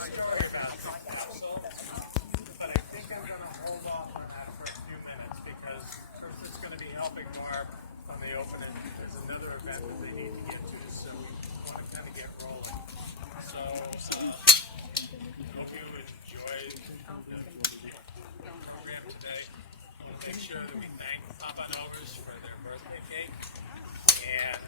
story about Capsule, but I think I'm going to hold off on that for a few minutes because first it's going to be helping Mark on the opening. There's another event that they need to get to, so we want to kind of get rolling. So, hope you enjoy the program today. We'll make sure that we thank Papa Novers for their birthday cake. And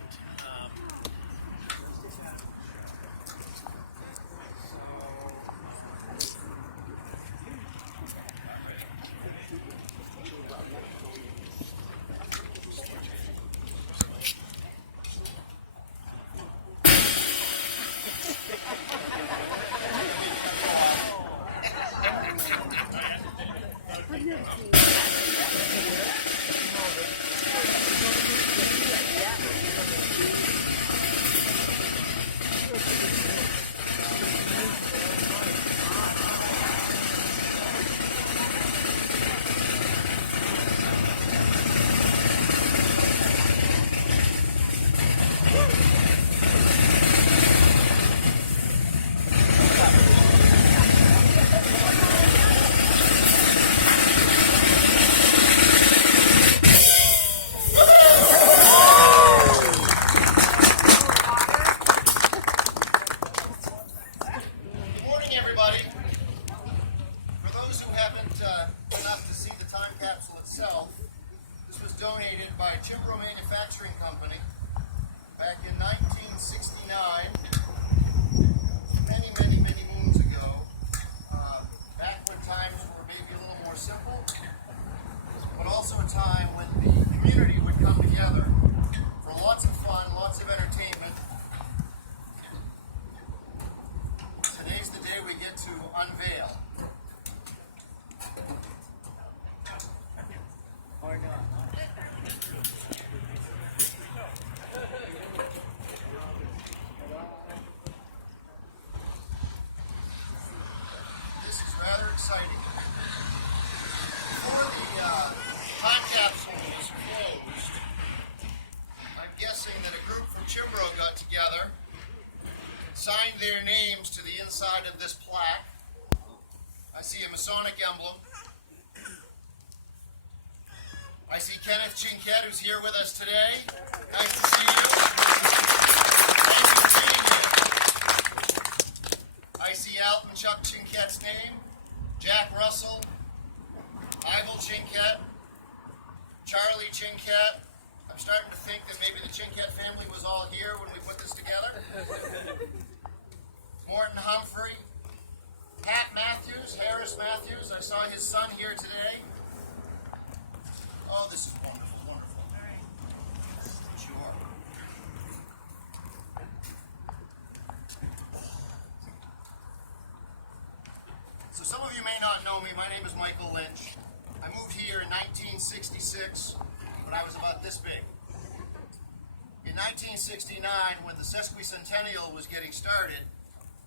exciting. Before the time capsule was closed, I'm guessing that a group from Chimbro got together, signed their names to the inside of this plaque. I see a Masonic emblem. I see Kenneth Chinquette, who's here with us today. Nice to see you. Thank you for being here. I see Alton Chuck Chinquette's name. Jack Russell, Ivel Chinquette, Charlie Chinquette. I'm starting to think that maybe the Chinquette family was all here when we put this together. Morton Humphrey, Pat Matthews, Harris Matthews. I saw his son here today. Oh, this is wonderful, wonderful. Sure. So some of you may not know me. My name is Michael Lynch. I moved here in 1966 when I was about this big. In 1969, when the sesquicentennial was getting started,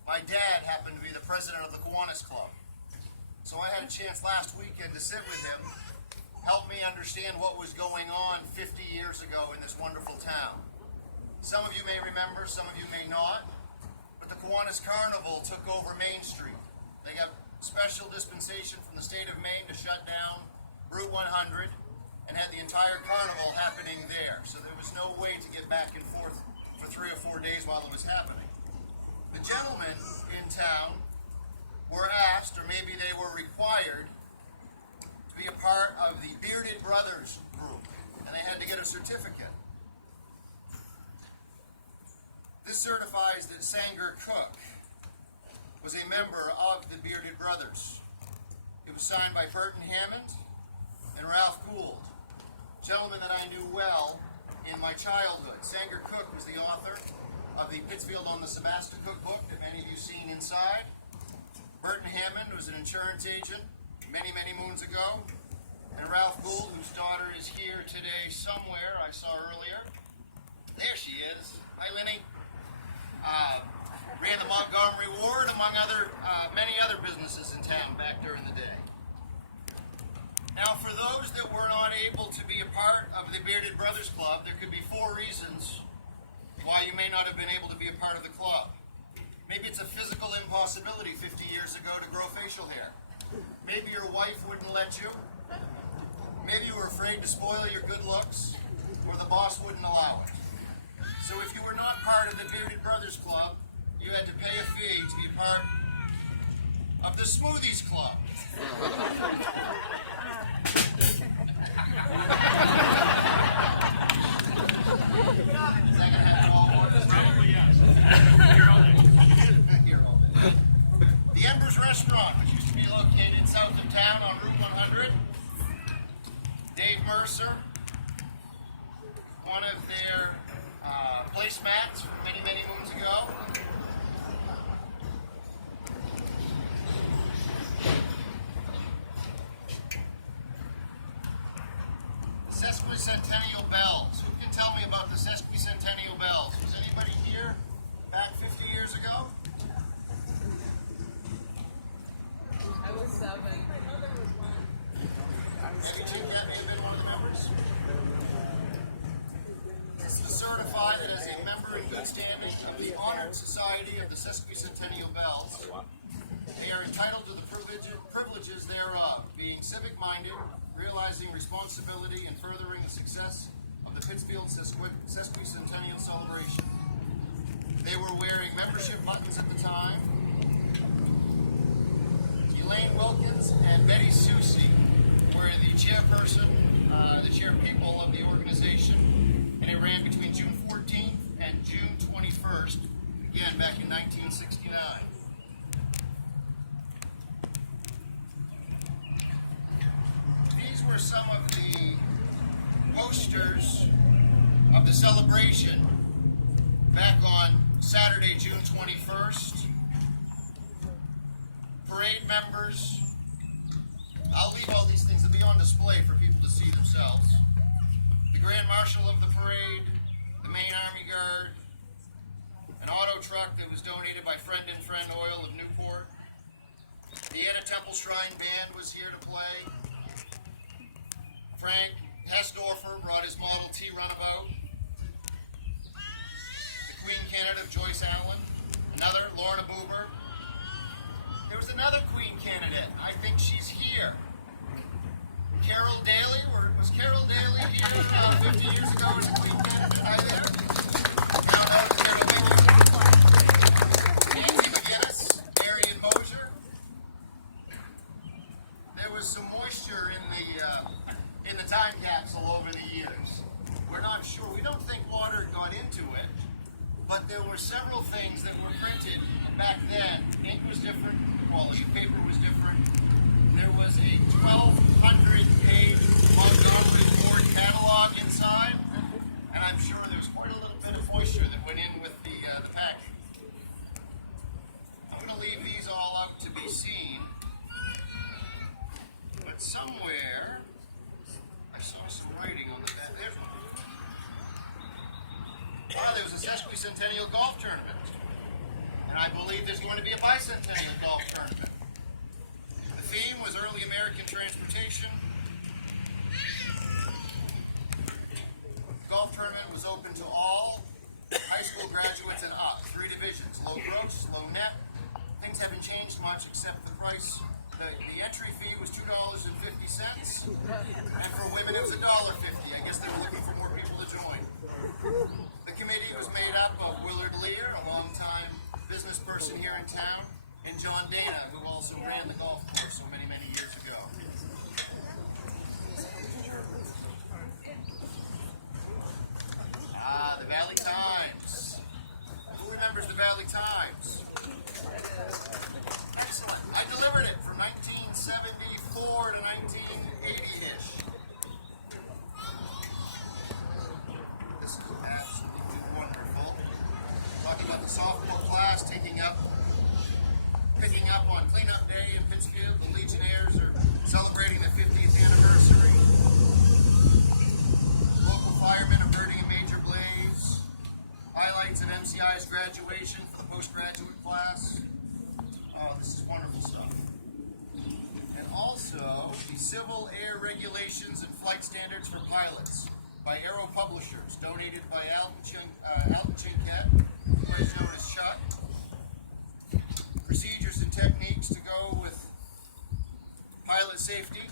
my dad happened to be the president of the Kiwanis Club. So I had a chance last weekend to sit with him, help me understand what was going on 50 years ago in this wonderful town. Some of you may remember, some of you may not, but the Kiwanis Carnival took over Main Street. They got special dispensation from the state of Maine to shut down Route 100 and had the entire carnival happening there. So there was no way to get back and forth for 3 or 4 days while it was happening. The gentlemen in town were asked, or maybe they were required, to be a part of the Bearded Brothers group, and they had to get a certificate. This certifies that Sanger Cook was a member of the Bearded Brothers. It was signed by Burton Hammond and Ralph Gould, gentlemen that I knew well in my childhood. Sanger Cook was the author of the Pittsfield on the Sebastian Cook book that many of you seen inside. Burton Hammond was an insurance agent many, many moons ago. And Ralph Gould, whose daughter is here today somewhere, I saw earlier. There she is. Hi, Lenny. Ran the Montgomery Ward, among many other businesses in town back during the day. Now, for those that were not able to be a part of the Bearded Brothers Club, there could be 4 reasons why you may not have been able to be a part of the club. Maybe it's a physical impossibility. possibility 50 years ago to grow facial hair. Maybe your wife wouldn't let you. Maybe you were afraid to spoil your good looks, or the boss wouldn't allow it. So if you were not part of the Bearded Brothers Club, you had to pay a fee to be part of the Smoothies Club. Is that gonna happen all morning? Probably yes. Here all day. Here all day. The Embers Restaurant, which used to be located south of town on Route 100. Dave Mercer, one of their placemats from many, many moons ago. The Sesquicentennial Bells. Who can tell me about the Sesquicentennial Bells? Was anybody here back 50 years ago? I was 7. Maybe Chief Cat may have been one of the members. This is to certify that as a member in good standing of the Honored Society of the Sesquicentennial Bells, they are entitled to the privileges thereof, being civic-minded, realizing responsibility, and furthering the success of the Pittsfield Sesquicentennial celebration. They were wearing membership buttons at the time. Elaine Wilkins and Betty Susie were the chairperson, the chairpeople of the organization, and it ran between June 14th and June 21st, again back in 1969. These were some of the posters of the celebration back on Saturday, June 21st. Parade members. I'll leave all these things to be on display for people to see themselves. The Grand Marshal of the parade, the Maine Army Guard, an auto truck that was donated by Friend and Friend Oil of Newport. The Anna Temple Shrine Band was here to play. Frank Hessdorfer brought his Model T runabout. The Queen candidate of Joyce Allen. Another, Lorna Boober. There was another Queen candidate. I think she's here. Carol Daly. Was Carol Daly here 50 years ago as a Queen candidate? Hi there. No, Carol Daly. Nancy McGinnis, Marion Mosier. There was some moisture in the time capsule over the years. We're not sure. We don't think water got into it, but there were several things that were printed back then. Ink was different. Quality of paper was different. There was a 1,200-page Montgomery Ford catalog inside, and I'm sure there's quite a little bit of moisture that went in with the package. I'm going to leave these all out to be seen, but somewhere I saw some writing on the back. There was a Sesquicentennial golf tournament. And I believe there's going to be a bicentennial golf tournament. The theme was early American transportation. The golf tournament was open to all high school graduates and up. 3 divisions, low gross, low net. Things haven't changed much except the price. The entry fee was $2.50, and for women it was $1.50. I guess they were looking for more people to join. The committee was made up of Willard Lear, a longtime business person here in town, and John Dana, who also ran the golf course so many, many years ago. The Valley Times. Who remembers the Valley Times? Excellent. I delivered it from 1974 to 1980-ish. This is absolutely wonderful. Talking about the sophomore class picking up on cleanup day in Pittsfield. The Legionnaires are celebrating the 50th anniversary. Local firemen averting a major blaze. Highlights of MCI's graduation for the postgraduate class. Oh, this is wonderful stuff. And also, the Civil Air Regulations and Flight Standards for Pilots by Aero Publishers, donated by Alton Chincat, who is known as Chuck. Procedures safety,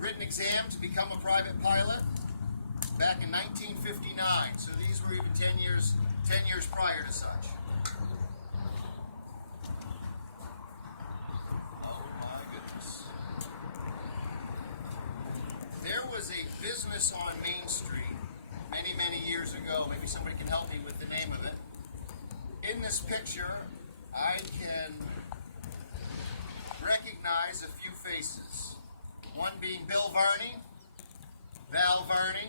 written exam to become a private pilot back in 1959. So these were even 10 years prior to such. Oh my goodness. There was a business on Main Street many years ago. Maybe somebody can help me with the name of it. In this picture, I can recognize a few faces. One being Bill Varney, Val Varney,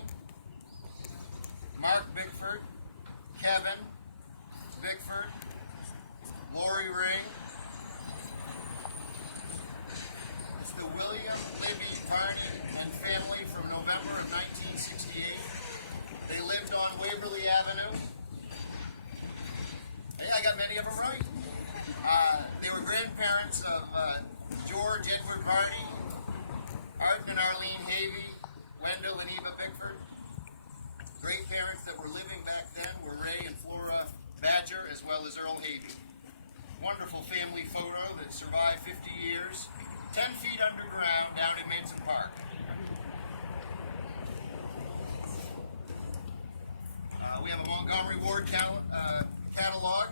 Mark Bickford, Kevin Bickford, Lori Ring. It's the William Libby Varney and family from November of 1968. They lived on Waverly Avenue. Hey, I got many of them right. They were grandparents of George Edward Varney, Arden and Arlene Havey, Wendell and Eva Bickford. Great parents that were living back then were Ray and Flora Badger, as well as Earl Havey. Wonderful family photo that survived 50 years, 10 feet underground down in Manson Park. We have a Montgomery Ward catalog.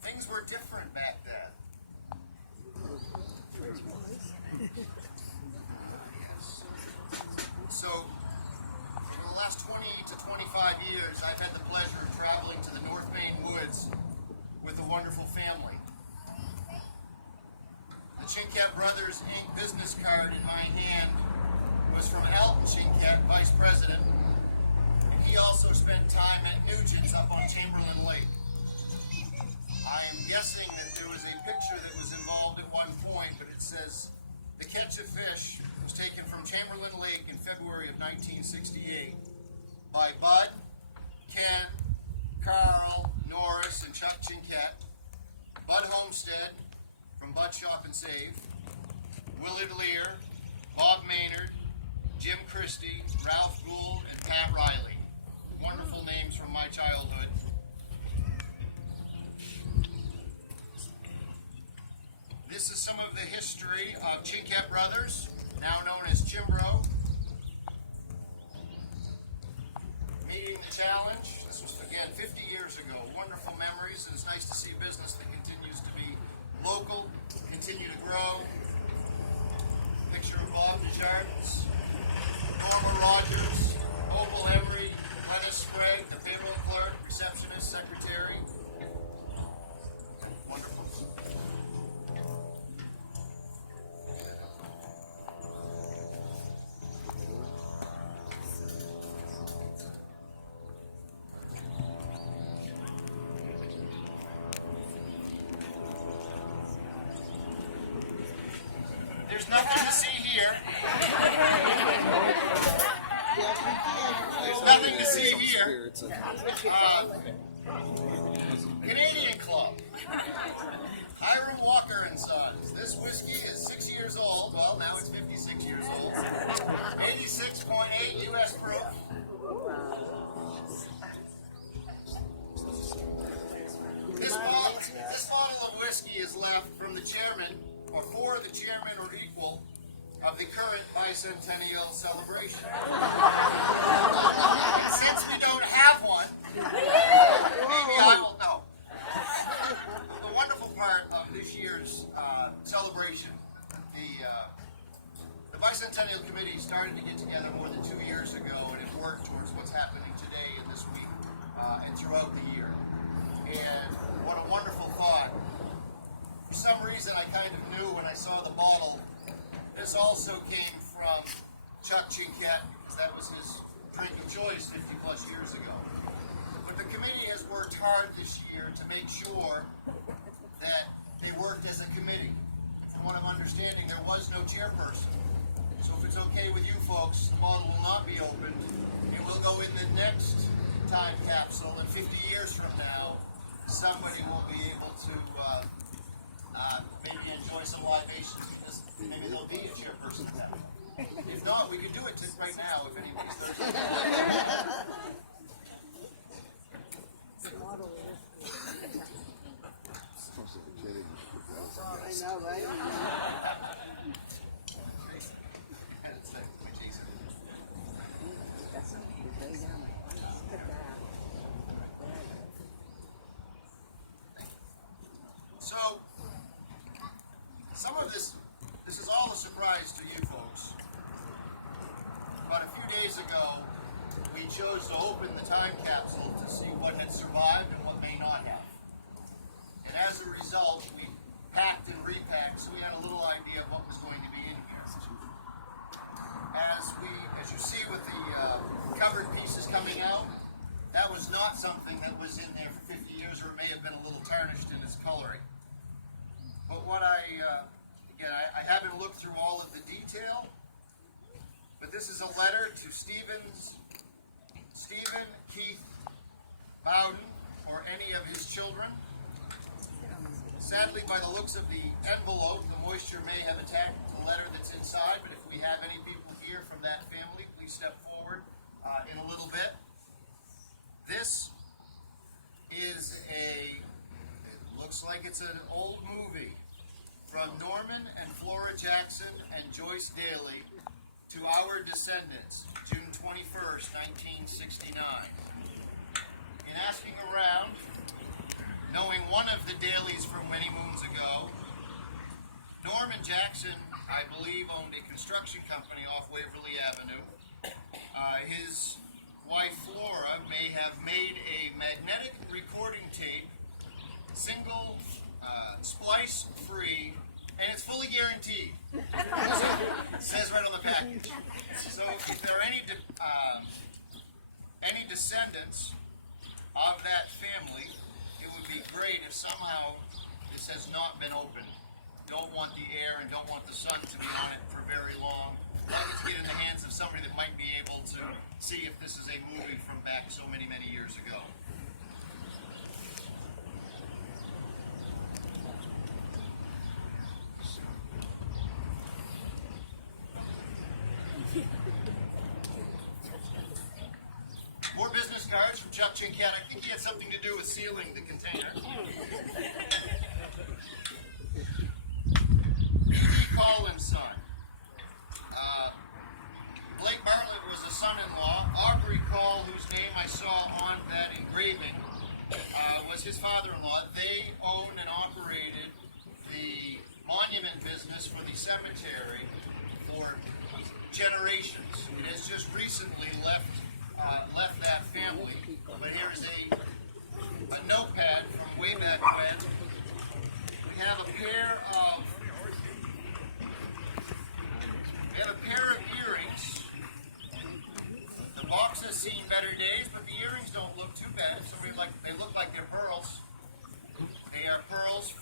Things were different back then. So, for the last 20 to 25 years, I've had the pleasure of traveling to the North Maine woods with a wonderful family. The Chincat Brothers Inc. business card in my hand was from Alton Chincat, Vice President, and he also spent time at Nugent's up on Chamberlain Lake. I am guessing that there was a picture that was involved at one point, but it says the catch of fish was taken from Chamberlain Lake in February of 1968 by Bud, Ken, Carl, Norris, and Chuck Chincat, Bud Homestead from Bud Shop and Save, Willard Lear, Bob Maynard, Jim Christie, Ralph Gould, and Pat Riley. Wonderful names from my childhood. This is some of the history of Chincat Brothers, now known as Chimbro. Meeting the challenge. This was, again, 50 years ago. Wonderful memories, and it's nice to see a business that continues to be local, continue to grow. Picture of Bob Desjardins, Norma Rogers, Opal Emery, Glennis Sprague, the payroll clerk, receptionist, secretary. Wonderful. There's nothing to see here. There's nothing to see here. Canadian Club. Hiram Walker and Sons. This whiskey is 6 years old. Well, now it's 56 years old. 86.8 U.S. proof. This bottle of whiskey is left from the chairman, or for the chairman or equal, of the current bicentennial celebration. And since we don't have one, maybe I will know. The wonderful part of this year's celebration, the Bicentennial Committee started to get together more than 2 years ago, and it worked towards what's happening today and this week and throughout the year. And what a wonderful thought. For some reason, I kind of knew when I saw the bottle, this also came from Chuck Chincat, because that was his drink of choice 50 plus years ago. But the committee has worked hard this year to make sure that they worked as a committee. From what I'm understanding, there was no chairperson. So if it's okay with you folks, the bottle will not be opened. It will go in the next time capsule, and 50 years from now, somebody will be able to maybe enjoy some libations, because maybe there'll be a chairperson then. If not, we can do it right now if anybody's thirsty. I know, right? So, some of this is all a surprise to you folks. About a few days ago, we chose to open the time capsule to see what had survived and what may not have. And as a result, we packed and repacked, so we had a little idea of what was going to be in here. As you see with the covered pieces coming out, that was not something that was in there for 50 years, or it may have been a little tarnished in its coloring. But what again, I haven't looked through all of the detail, but this is a letter to Stephen Keith Bowden, or any of his children. Sadly, by the looks of the envelope, the moisture may have attacked the letter that's inside, but if we have any people here from that family, please step forward in a little bit. This is it looks like it's an old movie from Norman and Flora Jackson and Joyce Daly to our descendants, June 21st, 1969. In asking around, knowing one of the Dalys from many moons ago, Norman Jackson, I believe, owned a construction company off Waverly Avenue. His wife Flora may have made a magnetic recording tape, single, splice-free, and it's fully guaranteed. It says right on the package. So if there are any descendants of that family, it would be great if somehow this has not been opened. Don't want the air and don't want the sun to be on it for very long. I'd like to get in the hands of somebody that might be able to see if this is a movie from back so many, many years ago. More business cards from Chuck Chincat. I think he had something to do with sealing the container. Colin's son. Blake Bartlett was a son-in-law. Aubrey Call, whose name I saw on that engraving, was his father-in-law. They owned and operated the monument business for the cemetery for generations. It has just recently left that family. But here's a notepad from way back when. We have a pair of earrings. The box has seen better days, but the earrings don't look too bad. So they look like they're pearls. They are pearls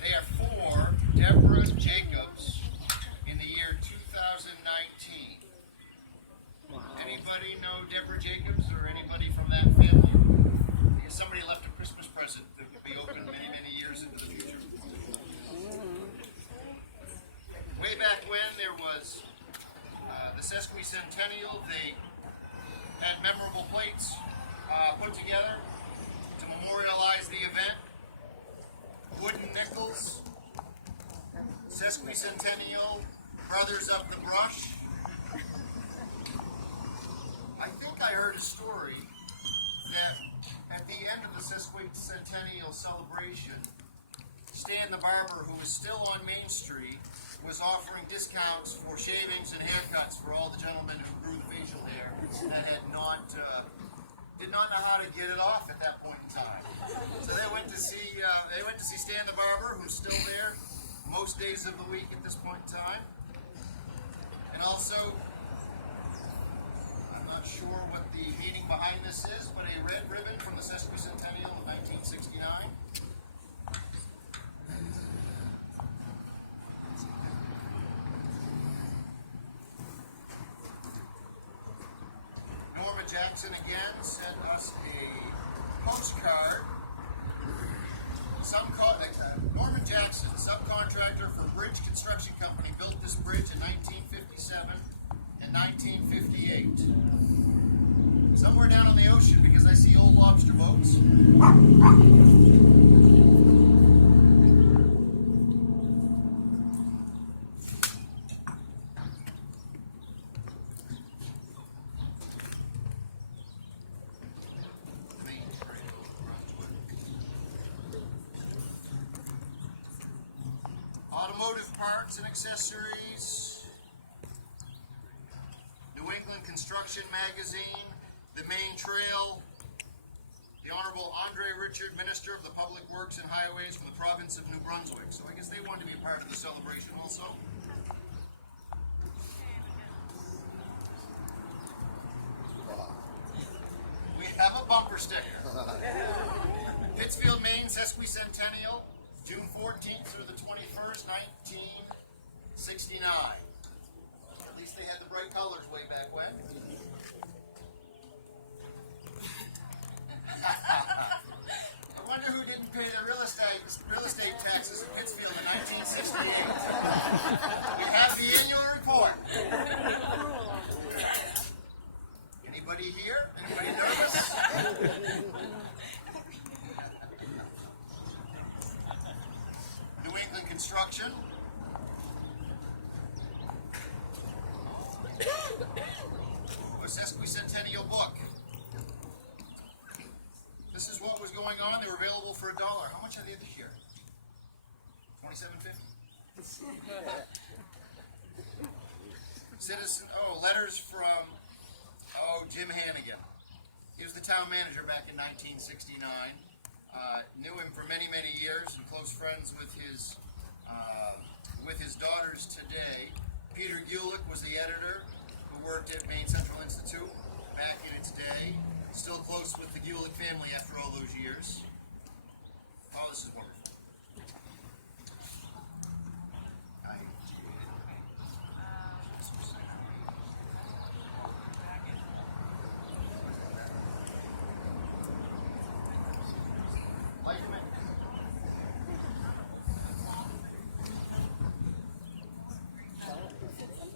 they are for Deborah Jacobs in the year 2019. Anybody know Deborah Jacobs or anybody from that family? Somebody left a Christmas present that would be open many, many years into the future. Way back when there was the sesquicentennial, they had memorable plates put together to memorialize the event. Wooden nickels, sesquicentennial, Brothers of the Brush. I think I heard a story that at the end of the sesquicentennial celebration, Stan the barber, who was still on Main Street, was offering discounts for shavings and haircuts for all the gentlemen who grew the facial hair that did not know how to get it off at that point in time. So they went to see Stan the barber, who's still there most days of the week at this point in time. And also, I'm not sure what the meaning behind this is, but a red ribbon from the sesquicentennial of 1969. Norma Jackson again sent us a postcard. Norman Jackson, subcontractor for Bridge Construction Company, built this bridge in 1957 and 1958. Somewhere down on the ocean, because I see old lobster boats. Automotive parts and accessories. New England Construction Magazine. The Maine Trail. The Honorable Andre Richard, Minister of the Public Works and Highways from the province of New Brunswick. So I guess they wanted to be a part of the celebration also. We have a bumper sticker. Pittsfield, Maine Sesquicentennial, June 14th through the 21st, 1969. At least they had the bright colors way back when. I wonder who didn't pay the real estate taxes in Pittsfield in 1968. We have the annual report. Anybody here? Anybody nervous? New England Construction. A sesquicentennial book. This is what was going on. They were available for $1. How much are they this year? $27.50. Letters from Jim Hannigan. He was the town manager back in 1969. Knew him for many, many years and close friends with his daughters today. Peter Gulick was the editor who worked at Maine Central Institute back in its day. Still close with the Gulick family after all those years. Oh, this is wonderful.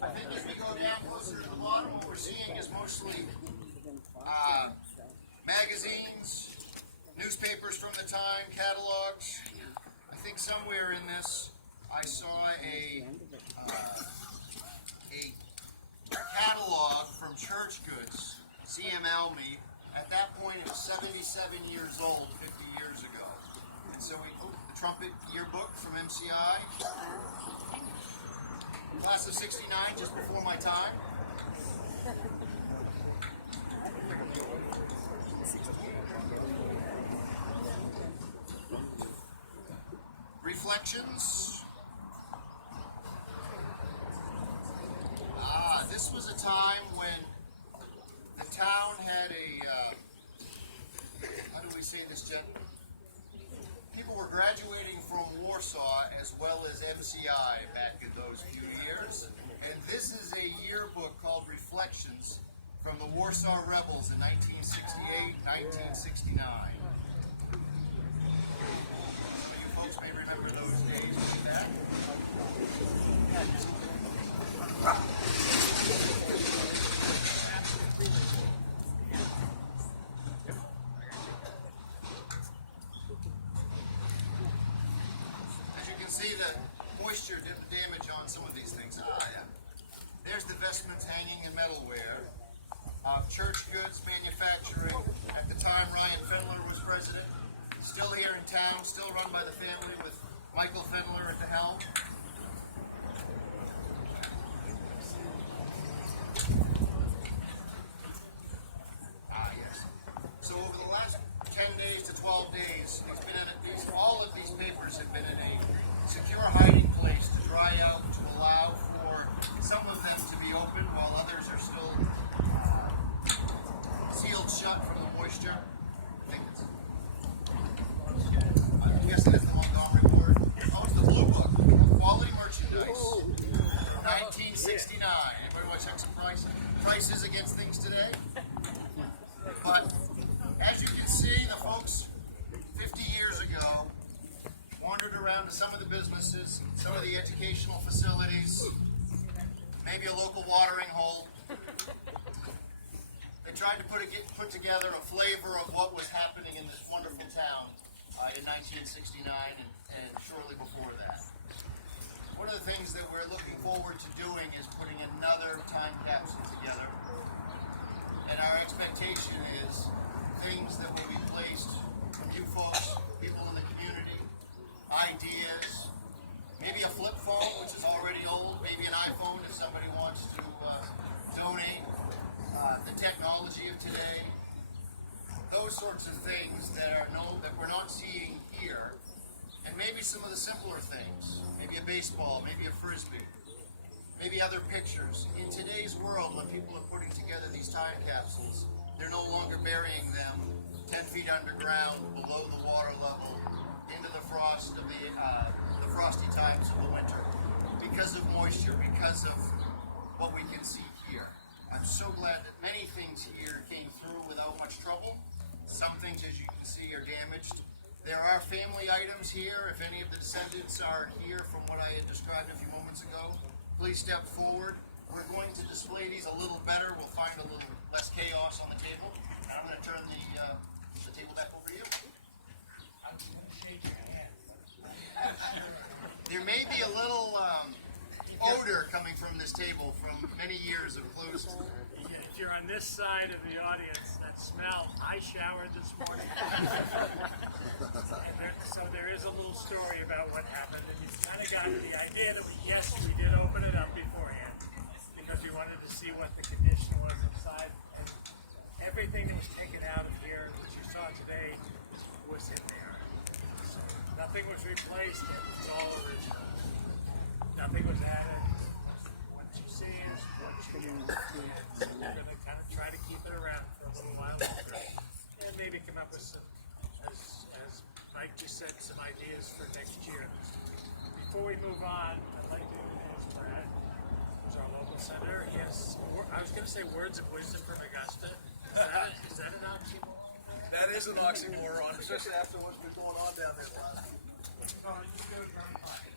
I think as we go down closer to the bottom, what we're seeing is mostly magazines, newspapers from the time, catalogs. I think somewhere in this I saw a catalog from Church Goods, C.M. Almy. At that point it was 77 years old, 50 years ago. And so the trumpet yearbook from MCI. Class of 69, just before my time. Reflections. This was a time when the town had how do we say this, Jen? People were graduating from Warsaw as well as MCI back in those few years. And this is a yearbook called Reflections from the Warsaw Rebels in 1968, 1969. Some of you folks may remember those days with that. See the moisture did the damage on some of these things. There's the vestments hanging in metalware. Church Goods Manufacturing. At the time, Ryan Fendler was president. Still here in town, still run by the family with Michael Fendler at the helm. Yes. So over the last 10 days to 12 days, it's been all of these papers have been in a secure hiding place to dry out, to allow for some of them to be open while others are still sealed shut from the moisture. I'm guessing it's the Montgomery Board. Oh, it's the Blue Book, Quality Merchandise, 1969. Anybody want to check some prices against things today? But as you can see, the folks 50 years ago wandered around to some of the businesses, some of the educational facilities, maybe a local watering hole. They tried to put together a flavor of what was happening in this wonderful town in 1969 and shortly before that. One of the things that we're looking forward to doing is putting another time capsule together. And our expectation is things that will be placed from you folks, people in the community, ideas, maybe a flip phone. today, those sorts of things that we're not seeing here, and maybe some of the simpler things, maybe a baseball, maybe a frisbee, maybe other pictures. In today's world, when people are putting together these time capsules, they're no longer burying them 10 feet underground, below the water level, into the frost of the frosty times of the winter, because of moisture, because of what we can see here. I'm so glad that many things here came through without much trouble. Some things, as you can see, are damaged. There are family items here. If any of the descendants are here from what I had described a few moments ago, please step forward. We're going to display these a little better. We'll find a little less chaos on the table. And I'm going to turn the table back over to you. There may be a little odor coming from this table from many years of closed. If you're on this side of the audience, that smell, I showered this morning. So there is a little story about what happened, and you kind of got the idea that we did open it up beforehand because we wanted to see what the condition was inside. And everything that was taken out of here, which you saw today, was in there. So nothing was replaced, it was all original. Nothing was added. What you see is what you use. We're going to kind of try to keep it around for a little while longer, and maybe come up with some, as Mike just said, some ideas for next year. Before we move on, I'd like to introduce Brad, who's our local senator. He has, I was going to say words of wisdom from Augusta. Is that an oxymoron? That is an oxymoron, especially after what's been going on down there the last week. Oh, you do it very fine.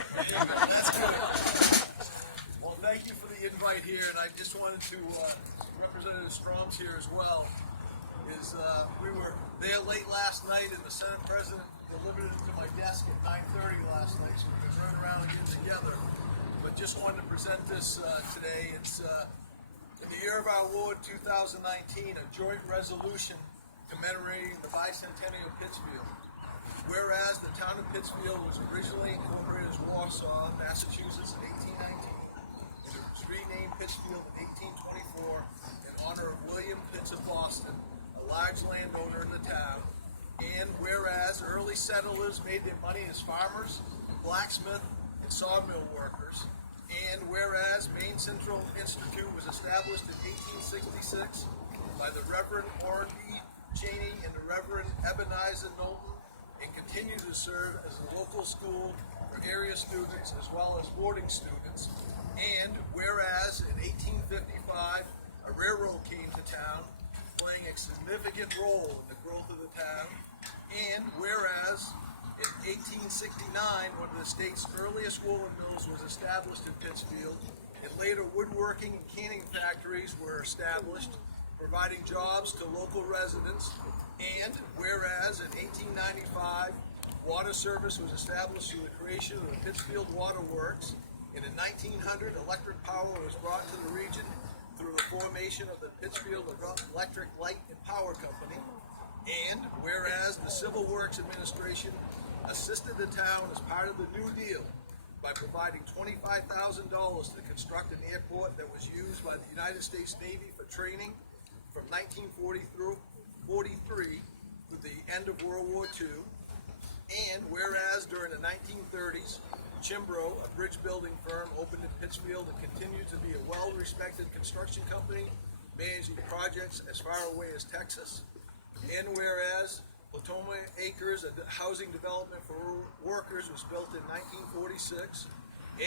That's good. Well, thank you for the invite here, and I just wanted to, Representative Strom's here as well, we were there late last night, and the Senate President delivered it to my desk at 9:30 last night, so we can turn around and get together. But just wanted to present this today. It's in the year of our Lord 2019, a joint resolution commemorating the bicentennial of Pittsfield. Whereas the town of Pittsfield was originally incorporated as Warsaw, Massachusetts in 1819, and it was renamed Pittsfield in 1824 in honor of William Pitts of Boston, a large landowner in the town. And whereas early settlers made their money as farmers, blacksmith, and sawmill workers. And whereas Maine Central Institute was established in 1866 by the Reverend Warren E. Cheney and the Reverend Ebenezer Knowlton, and continue to serve as a local school for area students as well as boarding students. And whereas in 1855 a railroad came to town, playing a significant role in the growth of the town. And whereas in 1869 one of the state's earliest woolen mills was established in Pittsfield, and later woodworking and canning factories were established, providing jobs to local residents. And whereas in 1895, water service was established through the creation of the Pittsfield Water Works, and in 1900, electric power was brought to the region through the formation of the Pittsfield Electric Light and Power Company. And whereas the Civil Works Administration assisted the town as part of the New Deal by providing $25,000 to construct an airport that was used by the United States Navy for training from 1940 through 43 through the end of World War II. And whereas during the 1930s, Chimbro, a bridge building firm, opened in Pittsfield and continued to be a well-respected construction company, managing projects as far away as Texas. And whereas Platoma Acres, a housing development for workers, was built in 1946.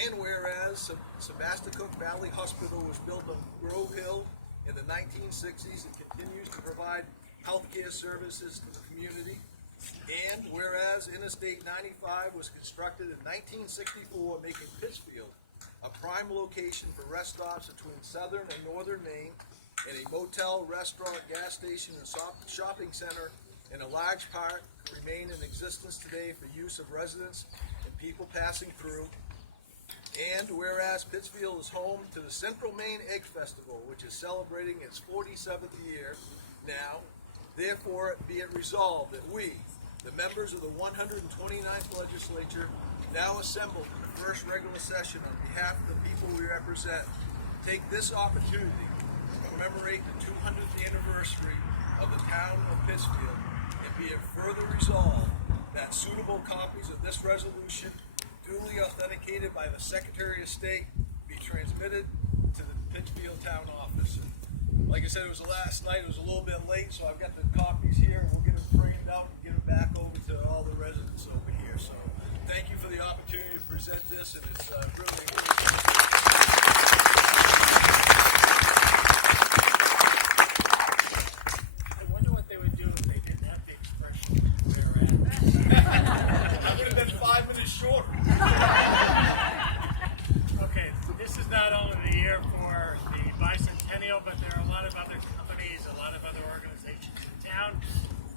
And whereas Sebasticook Valley Hospital was built on Grove Hill in the 1960s and continues to provide healthcare services to the community. And whereas Interstate 95 was constructed in 1964, making Pittsfield a prime location for rest stops between southern and northern Maine, and a motel, restaurant, gas station, and shopping center in a large part remain in existence today for use of residents and people passing through. And whereas Pittsfield is home to the Central Maine Egg Festival, which is celebrating its 47th year now, therefore be it resolved that we, the members of the 129th Legislature, now assembled in the first regular session on behalf of the people we represent, take this opportunity to commemorate the 200th anniversary of the town of Pittsfield, and be it further resolved that suitable copies of this resolution, duly authenticated by the Secretary of State, be transmitted to the Pittsfield Town Office. And like I said, it was the last night. It was a little bit late, so I've got the copies here, and we'll get them framed out and get them back over to all the residents over here. So thank you for the opportunity to present this, and it's really I wonder what they would do if they didn't have the expression we're at. I would have been 5 minutes shorter. Okay, this is not only the year for the bicentennial, but there are a lot of other companies, a lot of other organizations in town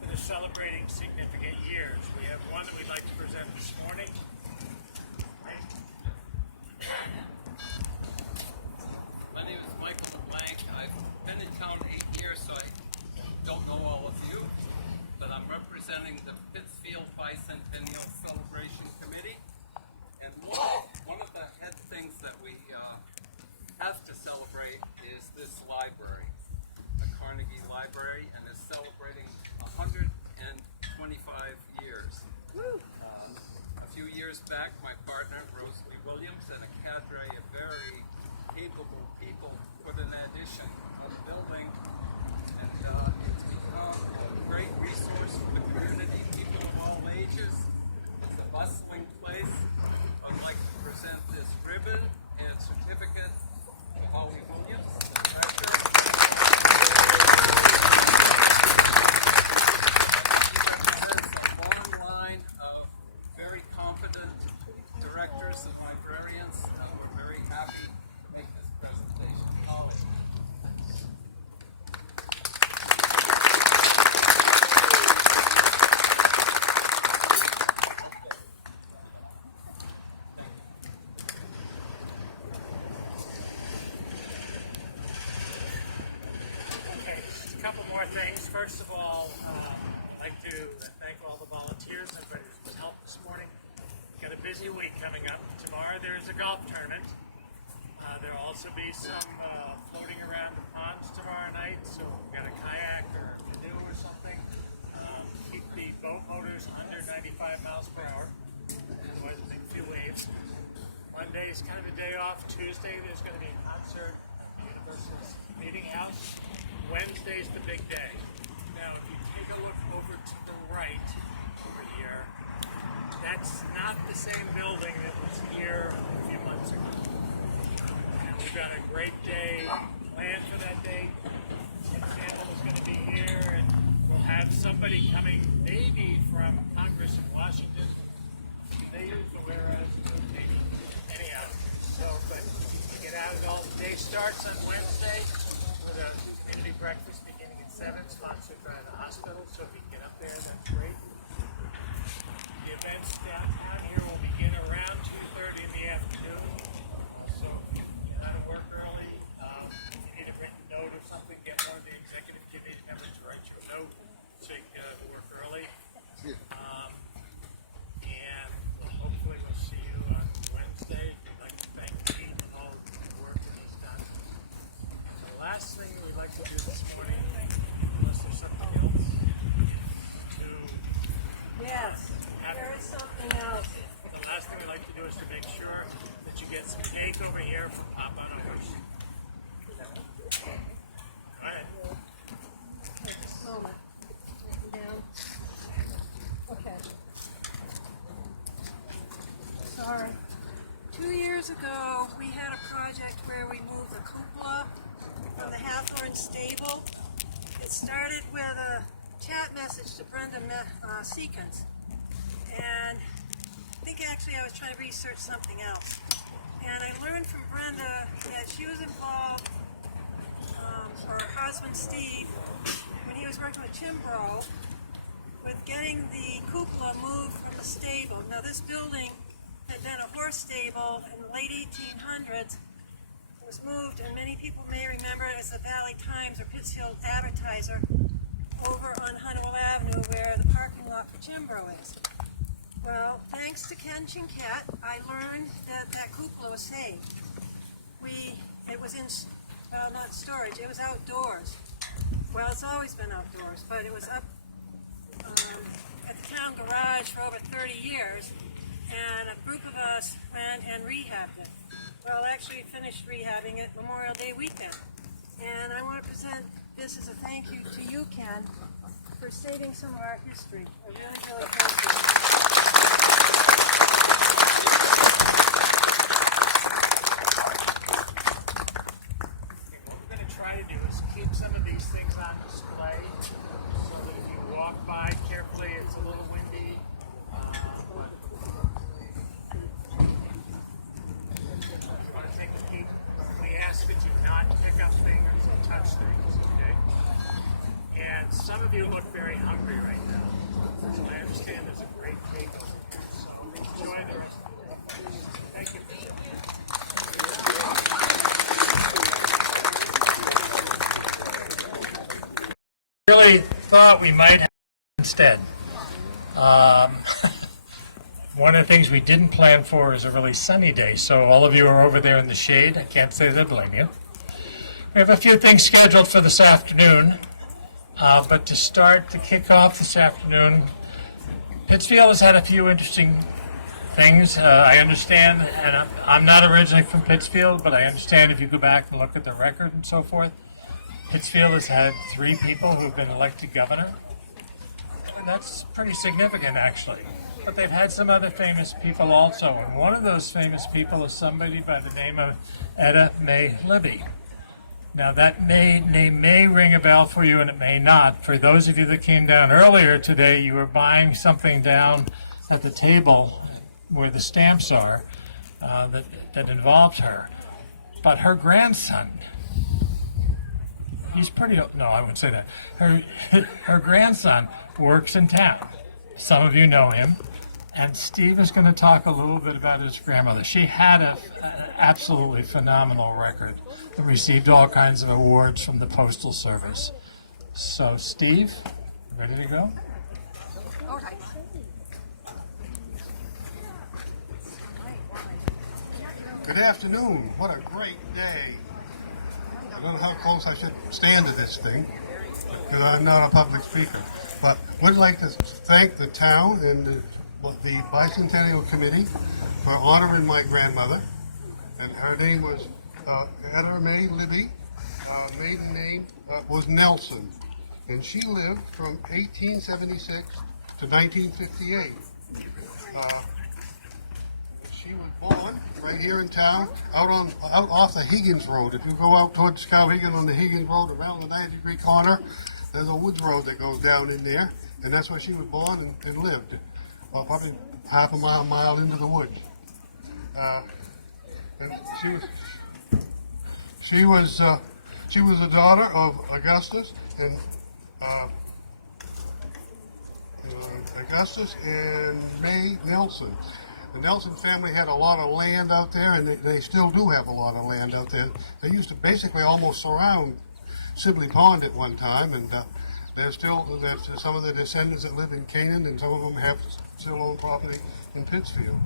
that are celebrating significant years. We have one that we'd like to present this morning. My name is Michael LeBlanc. I've been in town 8 years, so I don't know all of you, but I'm representing the Pittsfield Bicentennial Celebration Committee. And one of the head things that we have to celebrate is this library, the Carnegie Library, and is celebrating 125 years. A few years back, my partner, Rosalie Williams, and a cadre of very capable people put an addition of the building, and it's become a great resource for the community, people of all ages. It's a bustling place. I'd like to present this ribbon and certificate to Holly Williams, the treasurer. She represents a long line of very competent directors and librarians, and we're very happy to make this presentation. Holly. Okay, just a couple more things. First of all, I'd like to thank all the volunteers and everybody who's been helped this morning. Got a busy week coming up. Tomorrow there's a golf tournament. There'll also be some floating around the ponds tomorrow night, so if you've got a kayak or a canoe or something, keep the boat motors under 95 miles per hour, otherwise we'll make a few waves. Monday is kind of a day off. Tuesday there's going to be a concert at the Universal's Meeting House. Wednesday's the big day. Now, if you take a look over to the right over here, that's not the same building that was here a few months ago. And we've got a great day planned for that day. Tim Campbell is going to be here, and we'll have somebody coming maybe from Congress in Washington. They use the whereas, maybe. Anyhow, so, but you get out it all. The day starts on Wednesday with a community breakfast beginning at 7, sponsored by the hospital. So if you can get up there, that's great. The events downtown here will begin around 2:30 in the afternoon. So if you get out of work early, if you need a written note or something, get one of the executive committee members to write you a note so you can get out of work early. And hopefully we'll see you on Wednesday. We'd like to thank Pete and all the work that he's done. The last thing we'd like to do this morning, unless there's something else, to Yes, there is something else. the last thing we'd like to do is to make sure that you get some cake over here from Papa and Ours. Go ahead. Take this moment. Take it down. Okay. Sorry. 2 years ago, we had a project where we moved the cupola from the Hathorn stable. It started with a chat message to Brenda Seekins, and I think actually I was trying to research something else. And I learned from Brenda that she was involved, or her husband Steve, when he was working with Chimbro, with getting the cupola moved from the stable. Now this building had been a horse stable in the late 1800s. It was moved, and many people may remember it as the Valley Times or Pittsfield Advertiser, over on Hunnewell Avenue where the parking lot for Chimbro is. Well, thanks to Ken Chinquette, I learned that that cupola was saved. It was well, not storage, it was outdoors. Well, it's always been outdoors, but it was up at the town garage for over 30 years, and a group of us went and rehabbed it. Well, actually finished rehabbing it Memorial Day weekend. And I want to present this as a thank you to you, Ken, for saving some of our history. I really, really thank you. What we're going to try to do is keep some of these things on display so that if you walk by carefully, it's a little windy. But if you want to take a peek, we ask that you not pick up things and touch things, okay? And some of you look very hungry right now. So I understand there's a great cake over here. So enjoy the rest of the day. Thank you. Really thought we might have instead. One of the things we didn't plan for is a really sunny day, so all of you are over there in the shade. I can't say that I blame you. We have a few things scheduled for this afternoon, but to kick off this afternoon, Pittsfield has had a few interesting things. I understand, and I'm not originally from Pittsfield, but I understand if you go back and look at the record and so forth, Pittsfield has had 3 people who've been elected governor. And that's pretty significant, actually. But they've had some other famous people also. And one of those famous people is somebody by the name of Etta May Libby. Now, that name may ring a bell for you, and it may not. For those of you that came down earlier today, you were buying something down at the table where the stamps are that involved her. But her grandson, he's pretty old. No, I wouldn't say that. Her grandson works in town. Some of you know him. And Steve is going to talk a little bit about his grandmother. She had an absolutely phenomenal record and received all kinds of awards from the Postal Service. So, Steve, ready to go? All right. Good afternoon. What a great day. I don't know how close I should stand to this thing because I'm not a public speaker. But would like to thank the town and the Bicentennial Committee for honoring my grandmother. And her name was Etta May Libby. Maiden name was Nelson. And she lived from 1876 to 1958. She was born right here in town, out off the Higgins Road. If you go out towards Skowhegan on the Higgins Road, around the 90-degree corner, there's a woods road that goes down in there, and that's where she was born and lived. Probably half a mile into the woods. And she was the daughter of Augustus and May Nelson. The Nelson family had a lot of land out there, and they still do have a lot of land out there. They used to basically almost surround Sibley Pond at one time, and there's some of the descendants that live in Canaan, and some of them still own property in Pittsfield.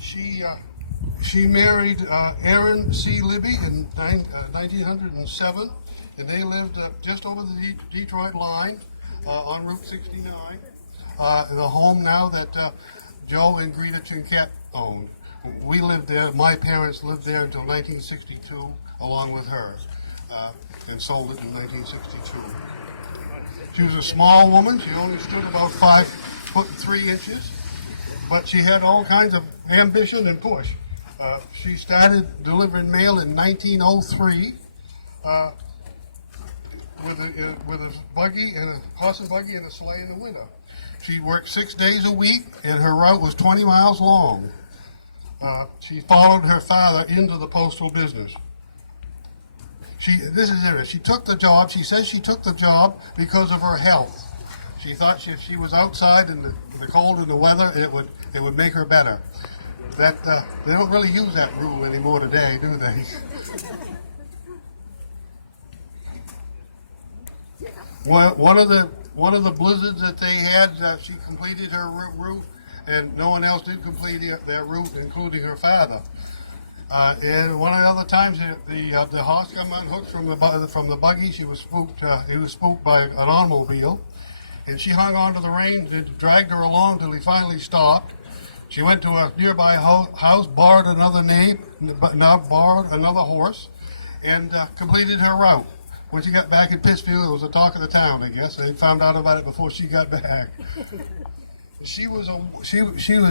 She married Aaron C. Libby in 1907, and they lived just over the Detroit line on Route 69. The home now that Joe and Greta Chinquette owned. We lived there. My parents lived there until 1962, along with her, and sold it in 1962. She was a small woman. She only stood about 5 foot 3 inches, but she had all kinds of ambition and push. She started delivering mail in 1903 with a buggy and a horse and buggy and a sleigh in the winter. She worked 6 days a week, and her route was 20 miles long. She followed her father into the postal business. This is it. She took the job. She says she took the job because of her health. She thought if she was outside in the cold and the weather, it would make her better. They don't really use that rule anymore today, do they? One of the blizzards that they had, she completed her route, and no one else did complete their route, including her father. And one of the other times, the horse got unhooked from the buggy. She was spooked. He was spooked by an automobile, and she hung onto the reins and dragged her along till he finally stopped. She went to a nearby house, borrowed another horse, and completed her route. When she got back in Pittsfield, it was the talk of the town, I guess. They found out about it before she got back. She was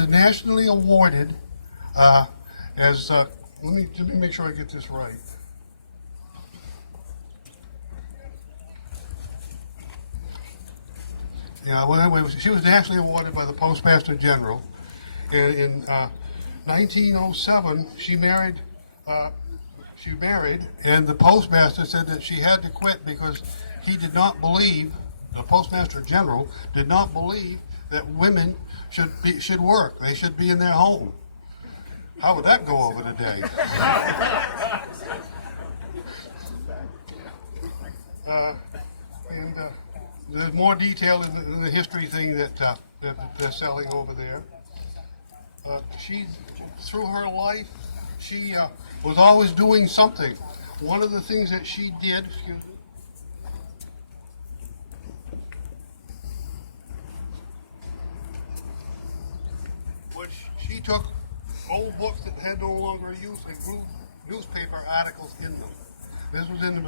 nationally awarded as. Let me make sure I get this right. Yeah, well, anyway, she was nationally awarded by the Postmaster General. And in 1907, she married, and the Postmaster said that she had to quit because he did not believe, the Postmaster General did not believe that women should work. They should be in their home. How would that go over today? There's more detail in the history thing that they're selling over there. Through her life, she was always doing something. One of the things that she did, was she took old books that had no longer use and grew newspaper articles in them. This was in the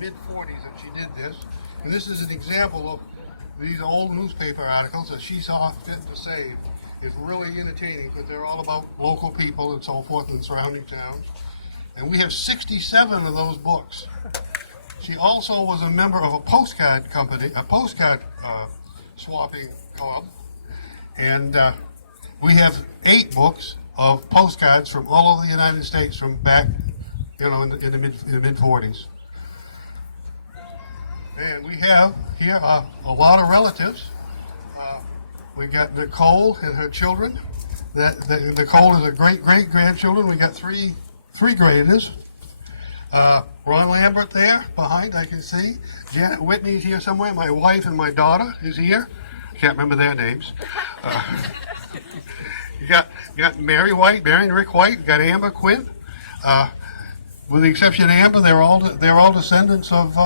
mid-40s that she did this. And this is an example of these old newspaper articles that she saw fit to save. It's really entertaining because they're all about local people and so forth in surrounding towns. And we have 67 of those books. She also was a member of a postcard company, a postcard swapping club. And we have 8 books of postcards from all over the United States from back, in the mid-40s. And we have here a lot of relatives. We got Nicole and her children. Nicole is a great-great-grandchildren. We got three graders. Ron Lambert there behind, I can see. Janet Whitney's here somewhere. My wife and my daughter is here. I can't remember their names. You got Mary White, Mary and Rick White. You got Amber Quinn. With the exception of Amber, they're all descendants of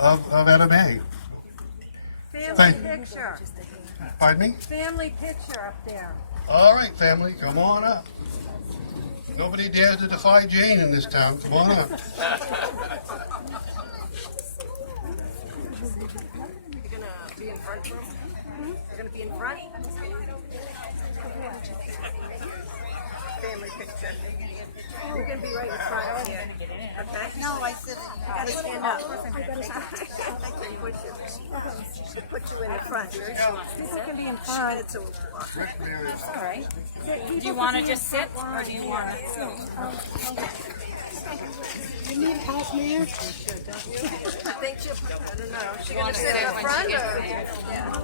Etta May. Family picture. Pardon me? Family picture up there. All right, family, come on up. Nobody dares to defy Jane in this town. Come on up. You're gonna be in front, bro? You're gonna be in front? Family picture. You're gonna be right in front here. Okay? No, I said you gotta stand up. Put you in the front. People can be in front. It's a walk. All right. Do you want to just sit, or do you want to? You need help, Mayor? I think she'll, I don't know. She's gonna sit in the front or? Yeah.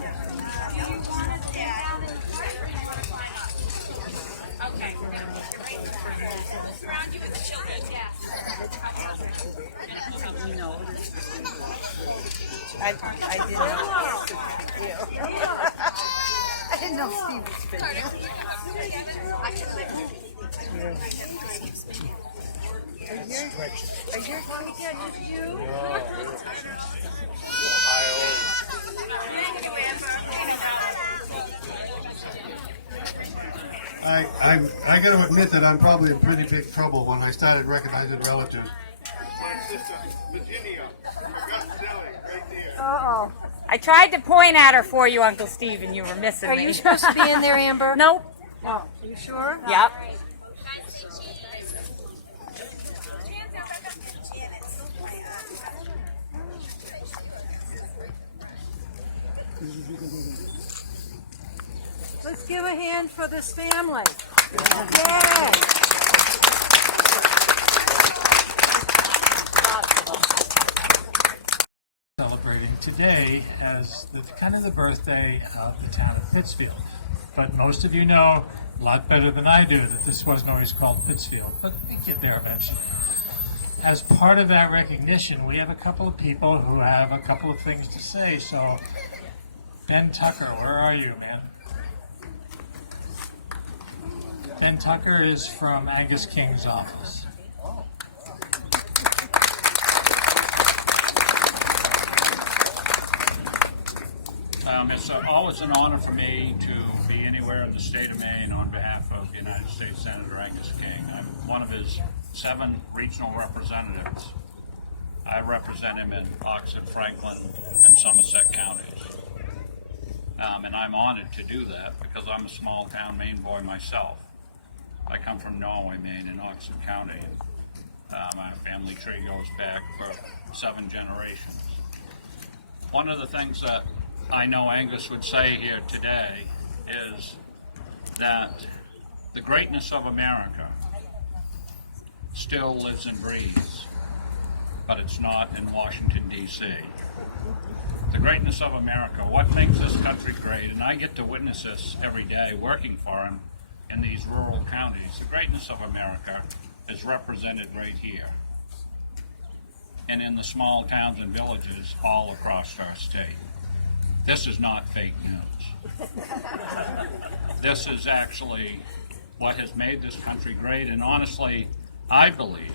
Okay. Around you with the children. Yeah. No. I didn't know Steve was busy. Are you going to get his view? I got to admit that I'm probably in pretty big trouble when I started recognizing relatives. My sister, Virginia, right there. Uh-oh. I tried to point at her for you, Uncle Steve, and you were missing Are me. you supposed to be in there, Amber? Nope. Oh, are you sure? Yep. Let's give a hand for this family. Yay! Celebrating today as the birthday of the town of Pittsfield. But most of you know a lot better than I do that this wasn't always called Pittsfield, but we get there eventually. As part of that recognition, we have a couple of people who have a couple of things to say. So, Ben Tucker, where are you, man? Ben Tucker is from Angus King's office. It's always an honor for me to be anywhere in the state of Maine on behalf of United States Senator Angus King. I'm one of his 7 regional representatives. I represent him in Oxford, Franklin, and Somerset counties. And I'm honored to do that because I'm a small town Maine boy myself. I come from Norway, Maine, in Oxford County. My family tree goes back for 7 generations. One of the things that I know Angus would say here today is that the greatness of America still lives and breathes, but it's not in Washington, D.C. The greatness of America, what makes this country great, and I get to witness this every day working for him in these rural counties, the greatness of America is represented right here and in the small towns and villages all across our state. This is not fake news. This is actually what has made this country great, and honestly, I believe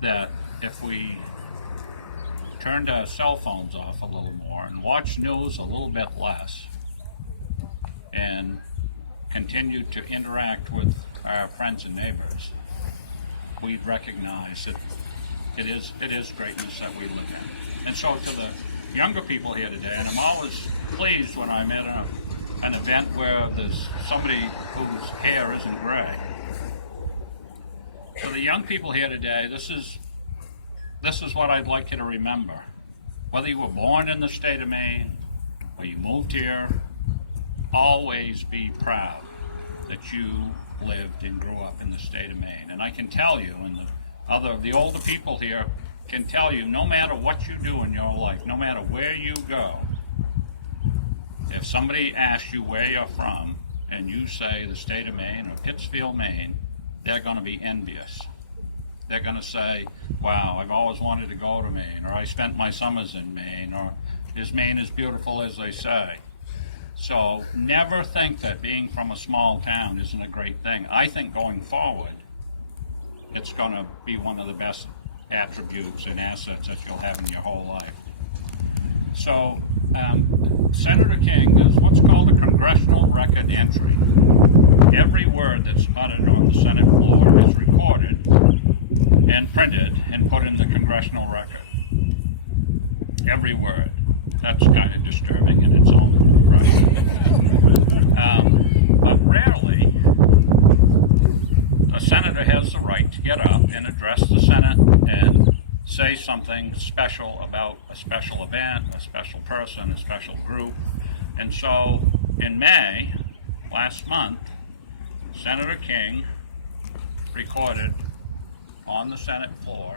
that if we turned our cell phones off a little more and watched news a little bit less and continued to interact with our friends and neighbors, we'd recognize that it is greatness that we live in. And so to the younger people here today, and I'm always pleased when I'm at an event where there's somebody whose hair isn't gray. For the young people here today, this is what I'd like you to remember. Whether you were born in the state of Maine or you moved here, always be proud that you lived and grew up in the state of Maine. And I can tell you, and the older people here can tell you, no matter what you do in your life, no matter where you go, if somebody asks you where you're from and you say the state of Maine or Pittsfield, Maine, they're going to be envious. They're going to say, wow, I've always wanted to go to Maine, or I spent my summers in Maine, or is Maine as beautiful as they say? So never think that being from a small town isn't a great thing. I think going forward, it's going to be one of the best attributes and assets that you'll have in your whole life. So Senator King is what's called a congressional record entry. Every word that's uttered on the Senate floor is recorded and printed and put in the congressional record. Every word. That's kind of disturbing in its own right. But rarely a senator has the right to get up and address the Senate and say something special about a special event, a special person, a special group. And so in May, last month, Senator King recorded on the Senate floor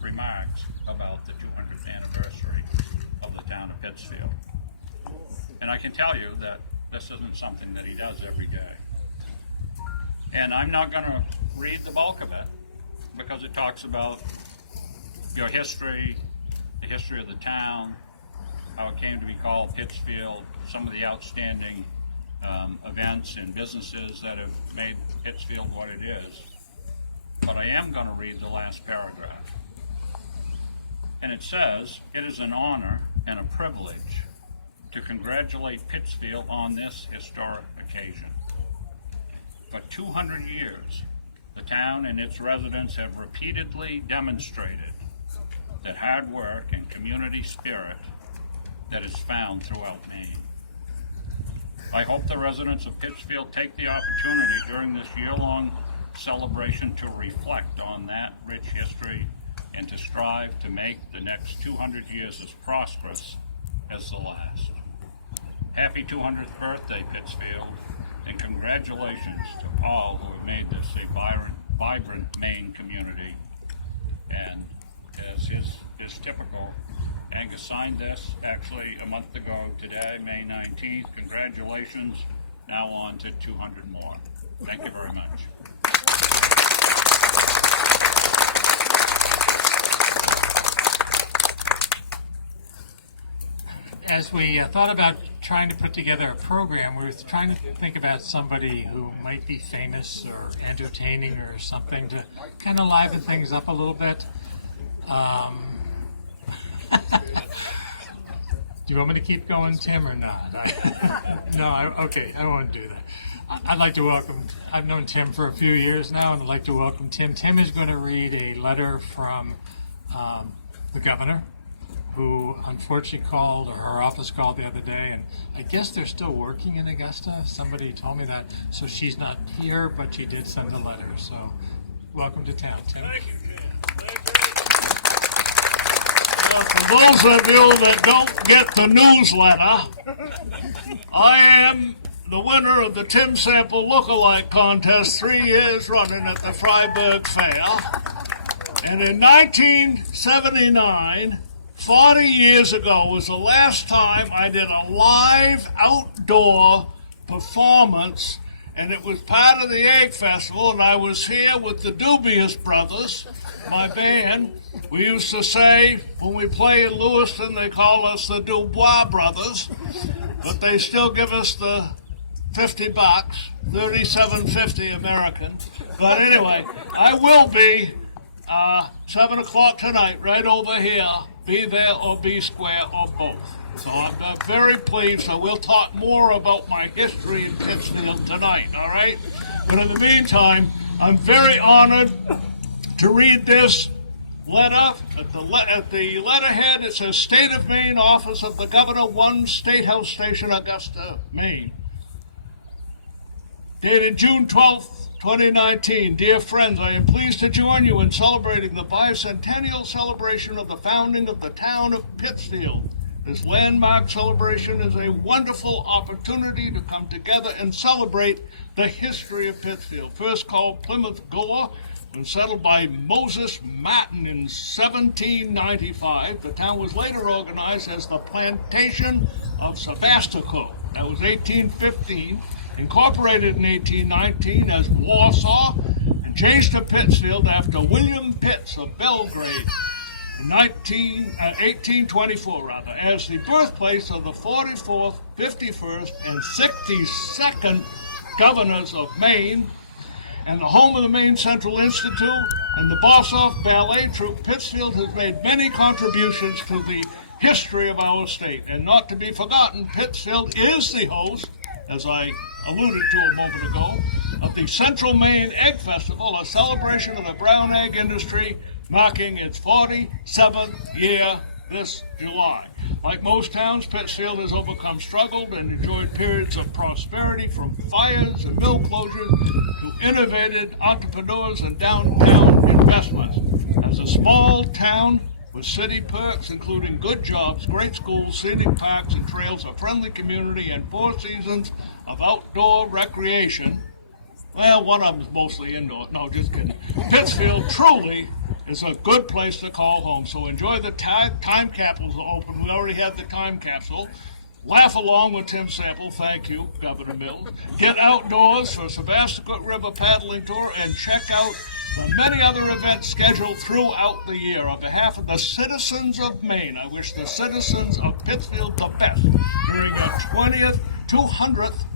remarks about the 200th anniversary of the town of Pittsfield. And I can tell you that this isn't something that he does every day. And I'm not going to read the bulk of it because it talks about your history, the history of the town, how it came to be called Pittsfield, some of the outstanding events and businesses that have made Pittsfield what it is. But I am going to read the last paragraph. And it says, "It is an honor and a privilege to congratulate Pittsfield on this historic occasion. For 200 years, the town and its residents have repeatedly demonstrated that hard work and community spirit that is found throughout Maine. I hope the residents of Pittsfield take the opportunity during this year-long celebration to reflect on that rich history and to strive to make the next 200 years as prosperous as the last. Happy 200th birthday, Pittsfield, and congratulations to all who have made this a vibrant Maine community." And as is typical, Angus signed this actually a month ago today, May 19th. Congratulations. Now on to 200 more. Thank you very much. as we thought about trying to put together a program, we were trying to think about somebody who might be famous or entertaining or something to kind of liven things up a little bit. Do you want me to keep going, Tim, or not? Okay, I don't want to do that. I'd like to welcome, I've known Tim for a few years now, and I'd like to welcome Tim. Tim is going to read a letter from the governor, who unfortunately called, or her office called the other day, and I guess they're still working in Augusta. Somebody told me that. So she's not here, but she did send a letter. So welcome to town, Tim. Thank you. For those of you that don't get the newsletter, I am the winner of the Tim Sample Lookalike Contest 3 years running at the Freiburg Fair. And in 1979, 40 years ago, was the last time I did a live outdoor performance, and it was part of the Egg Festival, and I was here with the Dubious Brothers, my band. We used to say, when we play in Lewiston, they call us the Dubois Brothers, but they still give us the $50, $37.50 American. But anyway, I will be 7 o'clock tonight, right over here. Be there or be square or both. So I'm very pleased. So we'll talk more about my history in Pittsfield tonight, all right? But in the meantime, I'm very honored to read this letter. At the letterhead, it says, State of Maine, Office of the Governor, 1 State House Station, Augusta, Maine. Dated June 12th, 2019. Dear friends, I am pleased to join you in celebrating the bicentennial celebration of the founding of the town of Pittsfield. This landmark celebration is a wonderful opportunity to come together and celebrate the history of Pittsfield. First called Plymouth Gore, when settled by Moses Martin in 1795, the town was later organized as the Plantation of Sebastopol. That was 1815. Incorporated in 1819 as Warsaw, and changed to Pittsfield after William Pitts of Belgrade in 1824, as the birthplace of the 44th, 51st, and 62nd governors of Maine, and the home of the Maine Central Institute and the Bossoff Ballet Troupe. Pittsfield has made many contributions to the history of our state, and not to be forgotten, Pittsfield is the host, as I alluded to a moment ago, of the Central Maine Egg Festival, a celebration of the brown egg industry, marking its 47th year this July. Like most towns, Pittsfield has overcome struggle and enjoyed periods of prosperity, from fires and mill closures to innovative entrepreneurs and downtown investments. As a small town with city perks, including good jobs, great schools, scenic parks and trails, a friendly community, and 4 seasons of outdoor recreation. Well, one of them is mostly indoor. No, just kidding. Pittsfield truly is a good place to call home. So enjoy the time capsules open. We already had the time capsule. Laugh along with Tim Sample. Thank you, Governor Mills. Get outdoors for Sebastopol River paddling tour, and check out the many other events scheduled throughout the year. On behalf of the citizens of Maine, I wish the citizens of Pittsfield the best during our 200th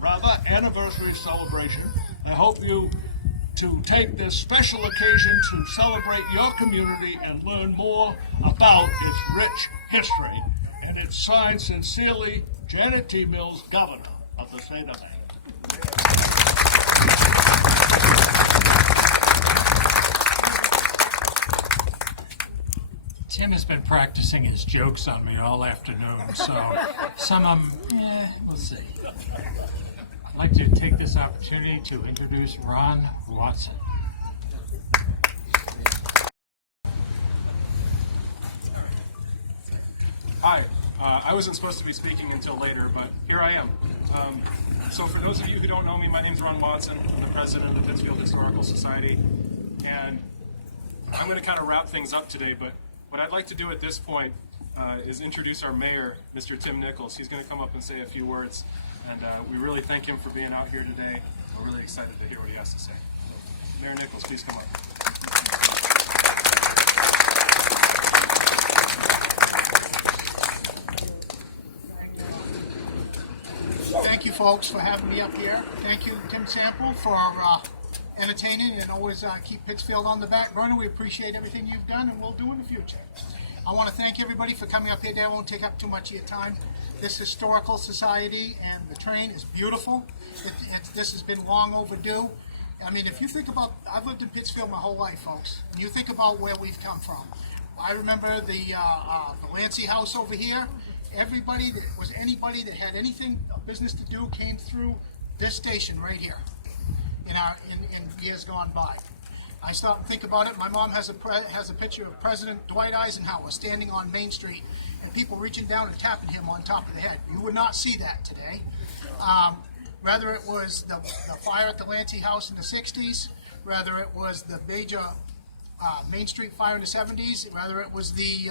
anniversary celebration. I hope you to take this special occasion to celebrate your community and learn more about its rich history. And it's signed sincerely, Janet T. Mills, Governor of the state of Maine. Tim has been practicing his jokes on me all afternoon, so some of them, we'll see. I'd like to take this opportunity to introduce Ron Watson. Hi, I wasn't supposed to be speaking until later, but here I am. So for those of you who don't know me, my name's Ron Watson. I'm the president of the Pittsfield Historical Society, and I'm going to kind of wrap things up today, but what I'd like to do at this point is introduce our mayor, Mr. Tim Nichols. He's going to come up and say a few words, and we really thank him for being out here today. We're really excited to hear what he has to say. So, Mayor Nichols, please come up. Thank you, folks, for having me up here. Thank you, Tim Sample, for entertaining and always keep Pittsfield on the back burner. We appreciate everything you've done and will do in the future. I want to thank everybody for coming up here today. I won't take up too much of your time. This historical society and the train is beautiful. This has been long overdue. I mean, if you think about, I've lived in Pittsfield my whole life, folks, and you think about where we've come from. I remember the Lancy House over here. Anybody that had anything, a business to do, came through this station right here in years gone by. I stop and think about it. My mom has a picture of President Dwight Eisenhower standing on Main Street and people reaching down and tapping him on top of the head. You would not see that today. Whether it was the fire at the Lancy House in the 60s, whether it was the major Main Street fire in the 70s, whether it was the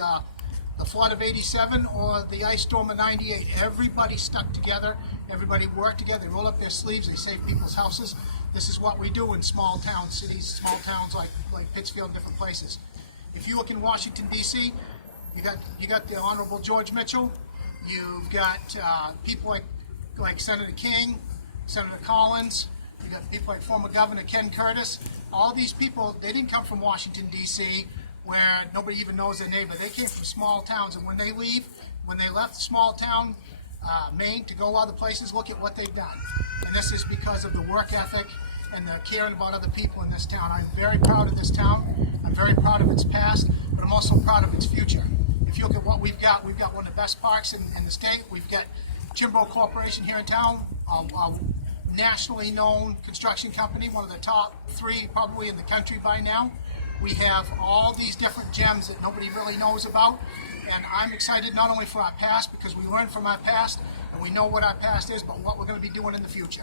flood of 87 or the ice storm of 98, everybody stuck together, everybody worked together, they rolled up their sleeves, they saved people's houses. This is what we do in small town cities, small towns like Pittsfield and different places. If you look in Washington, D.C., you got the Honorable George Mitchell, you've got people like Senator King, Senator Collins, you got people like former Governor Ken Curtis. All these people, they didn't come from Washington, D.C., where nobody even knows their neighbor. They came from small towns, and when they left small town Maine to go other places, look at what they've done. And this is because of the work ethic and the caring about other people in this town. I'm very proud of this town. I'm very proud of its past, but I'm also proud of its future. If you look at what we've got one of the best parks in the state. We've got Chimbro Corporation here in town, a nationally known construction company, one of the top 3 probably in the country by now. We have all these different gems that nobody really knows about, and I'm excited not only for our past, because we learn from our past and we know what our past is, but what we're going to be doing in the future.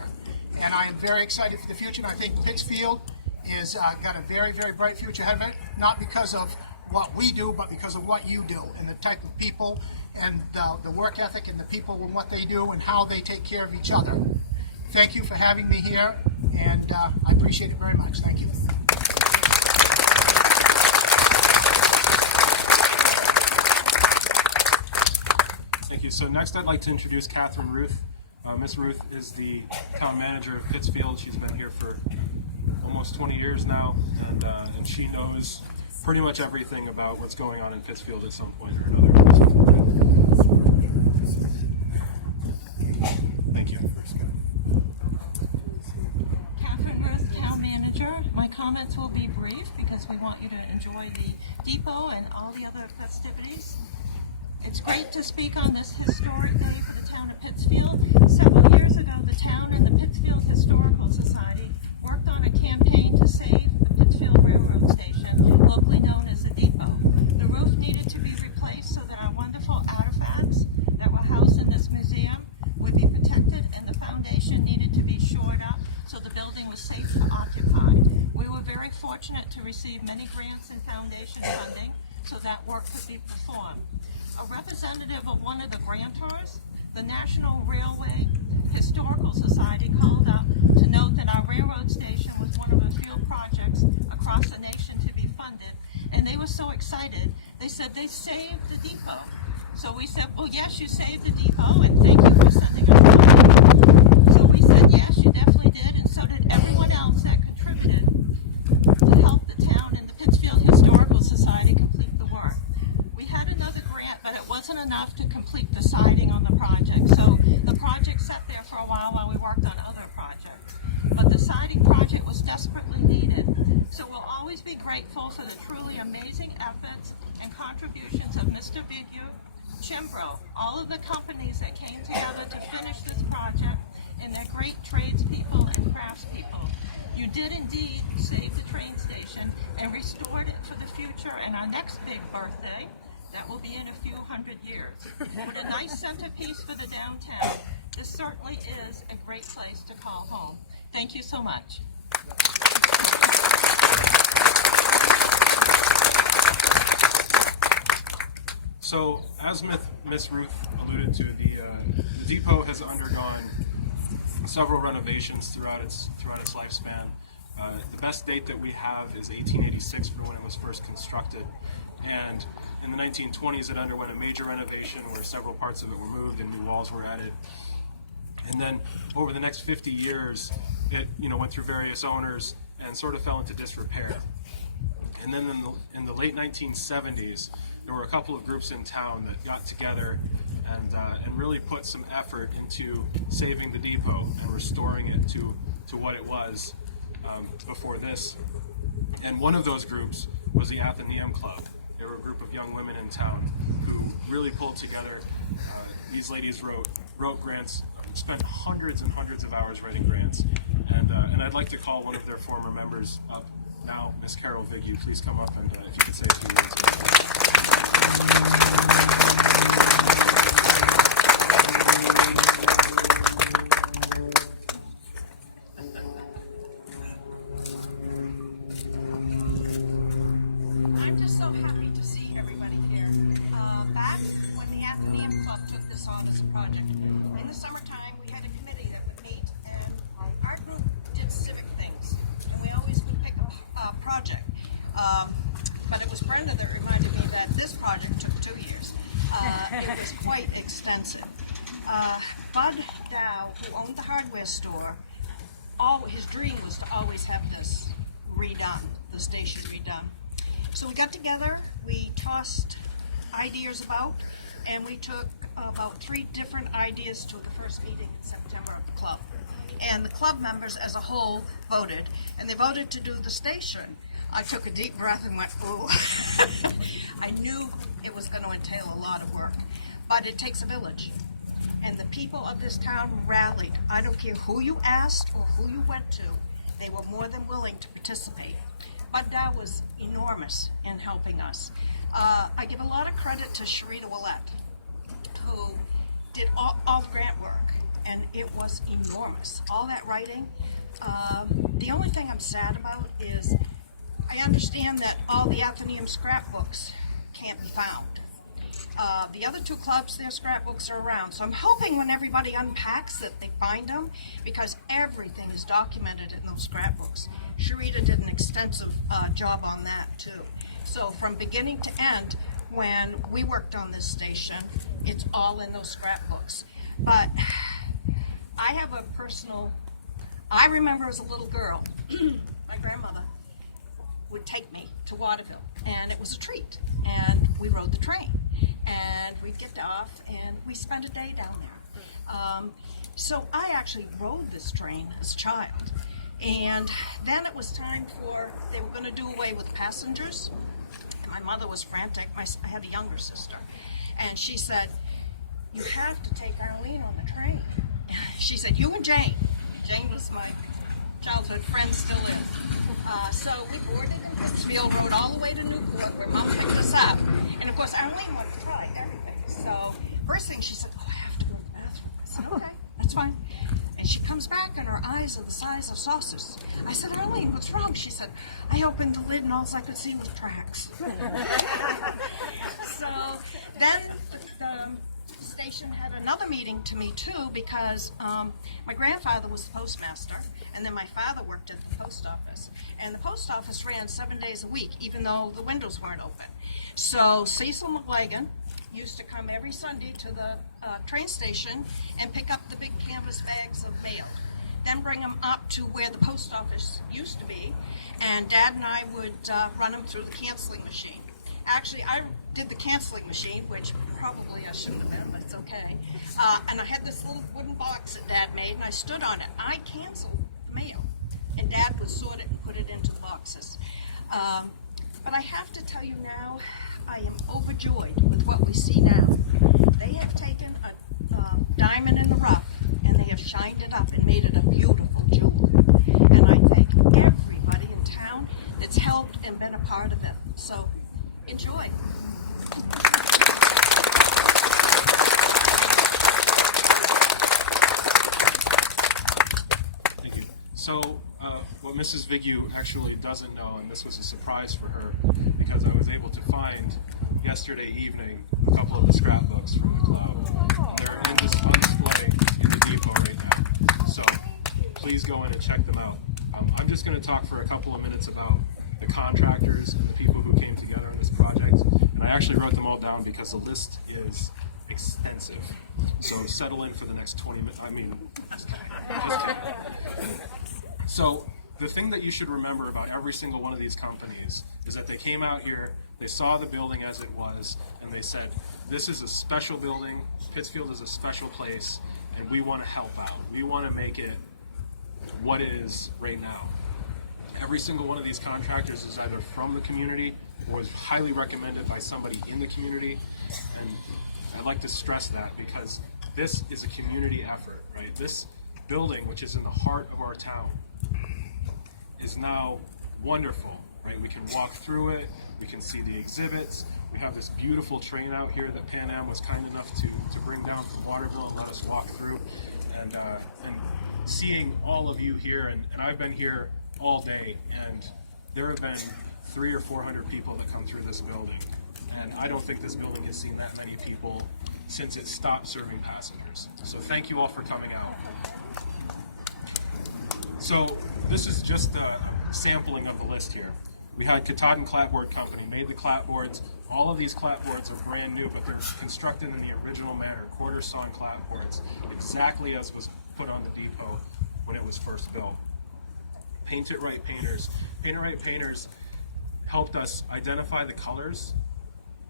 And I am very excited for the future, and I think Pittsfield is got a very, very bright future ahead of it, not because of what we do, but because of what you do and the type of people and the work ethic and the people and what they do and how they take care of each other. Thank you for having me here, and I appreciate it very much. Thank you. Thank you. So next I'd like to introduce Catherine Ruth. Miss Ruth is the town manager of Pittsfield. She's been here for almost 20 years now, and she knows pretty much everything about what's going on in Pittsfield at some point or another. Thank you. Catherine Ruth, town manager. My comments will be brief because we want you to enjoy the depot and all the other festivities. It's great to speak on this historic day for the town of Pittsfield. Several years ago, the town and the Pittsfield Historical Society worked on a campaign to save the Pittsfield Railroad Station, locally known as the Depot. The roof needed to be replaced so that our wonderful artifacts that were housed in this museum would be protected, and the foundation needed to be shored up so the building was safe to occupy. We were very fortunate to receive many grants and foundation funding so that work could be performed. A representative of one of the grantors, the National Railway Historical Society, called up to note that our railroad station was one of a few projects across the nation to be funded, and they were so excited, they said they saved the depot. So we said, well, yes, you saved the depot, and thank you for sending us money. So we said, yes, you definitely did, and so did everyone else that contributed to help the town and the Pittsfield Historical Society complete the work. We had another grant, but it wasn't enough to complete the siding on the project. So the project sat there for a while we worked on other projects. But the siding project was desperately needed. So we'll always be grateful for the truly amazing efforts and contributions of Mr. Bigu, Chimbro, all of the companies that came together to finish this project, and their great tradespeople and craftspeople. You did indeed save the train station and restored it for the future and our next big birthday. That will be in a few hundred years. With a nice centerpiece for the downtown, this certainly is a great place to call home. Thank you so much. So, as Miss Ruth alluded to, the depot has undergone several renovations throughout its lifespan. The best date that we have is 1886 for when it was first constructed, and in the 1920s it underwent a major renovation where several parts of it were moved and new walls were added. And then over the next 50 years, it went through various owners and sort of fell into disrepair. And then in the late 1970s, there were a couple of groups in town that got together and really put some effort into saving the depot and restoring it to what it was before this. And one of those groups was the Athenaeum Club. They were a group of young women in town who really pulled together. These ladies wrote grants, spent hundreds and hundreds of hours writing grants, and I'd like to call one of their former members up now, Miss Carol Vigue. Please come up and if you could say a few words. I'm just so happy to see everybody here. Back when the Athenaeum Club took this on as a project, in the summertime we had a committee that would meet, and our group did civic things, and we always would pick a project. But it was Brenda that reminded me that this project took 2 years. It was quite extensive. Bud Dow, who owned the hardware store, his dream was to always have this redone, the station redone. So we got together, we tossed ideas about, and we took about 3 different ideas to the first meeting in September of the club. And the club members as a whole voted, and they voted to do the station. I took a deep breath and went, ooh. I knew it was going to entail a lot of work, but it takes a village. And the people of this town rallied. I don't care who you asked or who you went to, they were more than willing to participate. Bud Dow was enormous in helping us. I give a lot of credit to Sharita Willette, who did all the grant work, and it was enormous. All that writing. The only thing I'm sad about is I understand that all the Athenaeum scrapbooks can't be found. The other 2 clubs, their scrapbooks are around. So I'm hoping when everybody unpacks that they find them, because everything is documented in those scrapbooks. Sharita did an extensive job on that too. So from beginning to end, when we worked on this station, it's all in those scrapbooks. But I have a personal, I remember as a little girl, my grandmother would take me to Waterville, and it was a treat. And we rode the train, and we'd get off, and we spent a day down there. So I actually rode this train as a child. And then it was time they were going to do away with passengers. My mother was frantic. I had a younger sister. And she said, you have to take Arlene on the train. She said, you and Jane. Jane was my childhood friend, still is. So we boarded in Pittsfield, rode all the way to Newport, where Mom picked us up. And of course, Arlene wanted to try everything. So first thing she said, oh, I have to go to the bathroom. I said, okay, that's fine. And she comes back, and her eyes are the size of saucers. I said, Arlene, what's wrong? She said, I opened the lid, and all I could see was tracks. So then the station had another meeting to me, too, because my grandfather was the postmaster, and then my father worked at the post office. And the post office ran 7 days a week, even though the windows weren't open. So Cecil McLagan used to come every Sunday to the train station and pick up the big canvas bags of mail, then bring them up to where the post office used to be, and Dad and I would run them through the canceling machine. Actually, I did the canceling machine, which probably I shouldn't have been, but it's okay. And I had this little wooden box that Dad made, and I stood on it. I canceled the mail, and Dad would sort it and put it into the boxes. But I have to tell you now, I am overjoyed with what we see now. They have taken a diamond in the rough, and they have shined it up and made it a beautiful jewel. And I thank everybody in town that's helped and been a part of it. So enjoy. Thank you. So what Mrs. Vigue actually doesn't know, and this was a surprise for her, because I was able to find yesterday evening a couple of the scrapbooks from the club. They're on display in the depot right now. So please go in and check them out. I'm just going to talk for a couple of minutes about the contractors and the people who came together on this project. And I actually wrote them all down because the list is extensive. So settle in for the next 20 minutes. I mean, just kidding. So the thing that you should remember about every single one of these companies is that they came out here, they saw the building as it was, and they said, this is a special building, Pittsfield is a special place, and we want to help out. We want to make it what it is right now. Every single one of these contractors is either from the community or is highly recommended by somebody in the community, and I'd like to stress that because this is a community effort, right? This building, which is in the heart of our town, is now wonderful, right? We can walk through it, we can see the exhibits, we have this beautiful train out here that Pan Am was kind enough to bring down from Waterville and let us walk through, and seeing all of you here, and I've been here all day, and there have been 300 or 400 people that come through this building, and I don't think this building has seen that many people since it stopped serving passengers. So thank you all for coming out. So this is just a sampling of the list here. We had Katahdin Clapboard Company, made the clapboards. All of these clapboards are brand new, but they're constructed in the original manner, quarter sawn clapboards, exactly as was put on the depot when it was first built. Paint It Right Painters. Paint It Right Painters helped us identify the colors.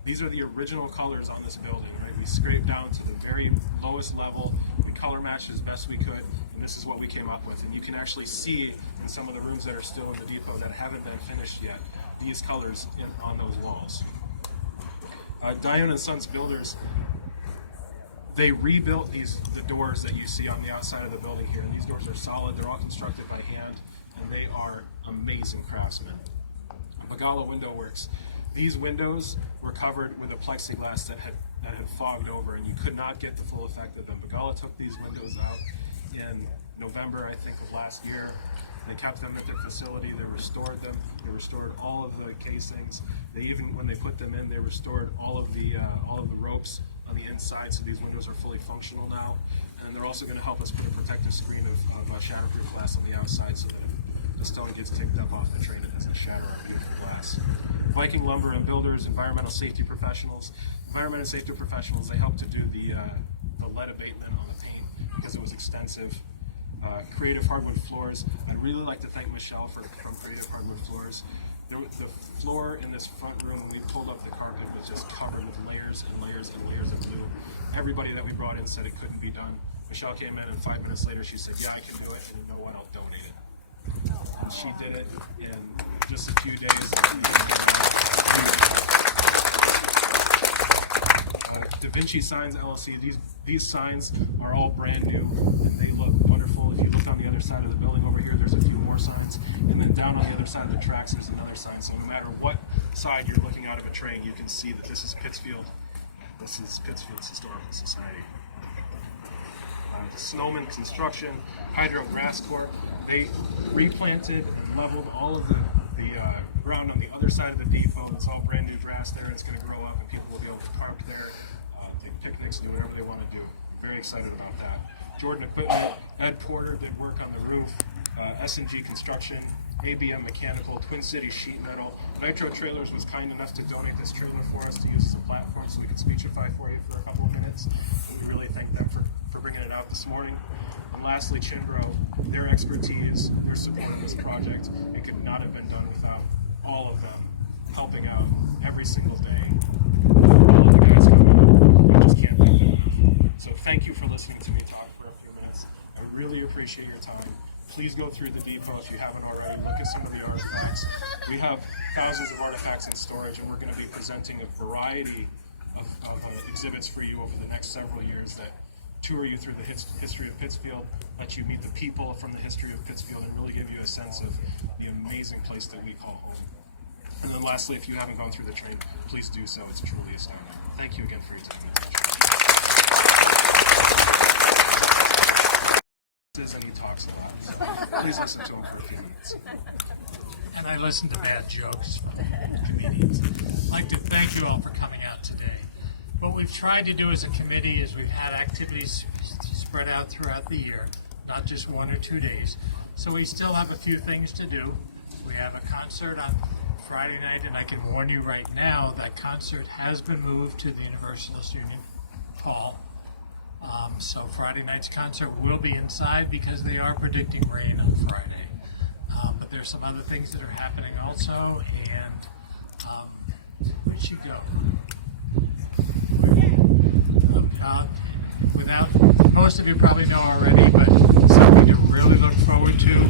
These are the original colors on this building, right? We scraped down to the very lowest level, we color matched as best we could, and this is what we came up with. And you can actually see in some of the rooms that are still in the depot that haven't been finished yet, these colors on those walls. Dion and Sons Builders, they rebuilt the doors that you see on the outside of the building here. And these doors are solid, they're all constructed by hand, and they are amazing craftsmen. Magala Window Works. These windows were covered with a plexiglass that had fogged over, and you could not get the full effect of them. Magala took these windows out in November, I think, of last year. They kept them at their facility. They restored them. They restored all of the casings. They even, when they put them in, they restored all of the ropes on the inside, so these windows are fully functional now. And they're also going to help us put a protective screen of shatterproof glass on the outside, so that if the stone gets ticked up off the train, it doesn't shatter our beautiful glass. Viking Lumber and Builders, environmental safety professionals. Environmental safety professionals, they helped to do the lead abatement on the paint because it was extensive. Creative Hardwood Floors. I'd really like to thank Michelle from Creative Hardwood Floors. The floor in this front room, when we pulled up the carpet, was just covered with layers and layers and layers of glue. Everybody that we brought in said it couldn't be done. Michelle came in, and 5 minutes later she said, yeah, I can do it, and you know what, I'll donate it. And she did it in just a few days. Da Vinci Signs LLC, these signs are all brand new, and they look wonderful. If you look on the other side of the building over here, there's a few more signs, and then down on the other side of the tracks, there's another sign. So no matter what side you're looking out of a train, you can see that this is Pittsfield. This is Pittsfield's Historical Society. Snowman Construction, Hydro Grass Corp. They replanted and leveled all of the ground on the other side of the depot. It's all brand new grass there. It's going to grow up, and people will be able to park there, take picnics, do whatever they want to do. Very excited about that. Jordan Equipment, Ed Porter did work on the roof. S&G Construction, ABM Mechanical, Twin Cities Sheet Metal. Nitro Trailers was kind enough to donate this trailer for us to use as a platform so we could speechify for you for a couple of minutes. We really thank them for bringing it out this morning. And lastly, Chinbro, their expertise, their support of this project, it could not have been done without all of them helping out every single day. All of the guys coming, I just can't thank them enough. So thank you for listening to me talk for a few minutes. I really appreciate your time. Please go through the depot if you haven't already. Look at some of the artifacts. We have thousands of artifacts in storage, and we're going to be presenting a variety of exhibits for you over the next several years that tour you through the history of Pittsfield, let you meet the people from the history of Pittsfield, and really give you a sense of the amazing place that we call home. And then lastly, if you haven't gone through the train, please do so. It's truly astounding. Thank you again for your time and attention. And he talks a lot, so please listen to him for a few minutes. And I listen to bad jokes from comedians. I'd like to thank you all for coming out today. What we've tried to do as a committee is we've had activities spread out throughout the year, not just 1 or 2 days. So we still have a few things to do. We have a concert on Friday night, and I can warn you right now that concert has been moved to the Universalist Union Hall. So Friday night's concert will be inside because they are predicting rain on Friday. But there's some other things that are happening also, and where'd she go? Without, most of you probably know already, but something to really look forward to on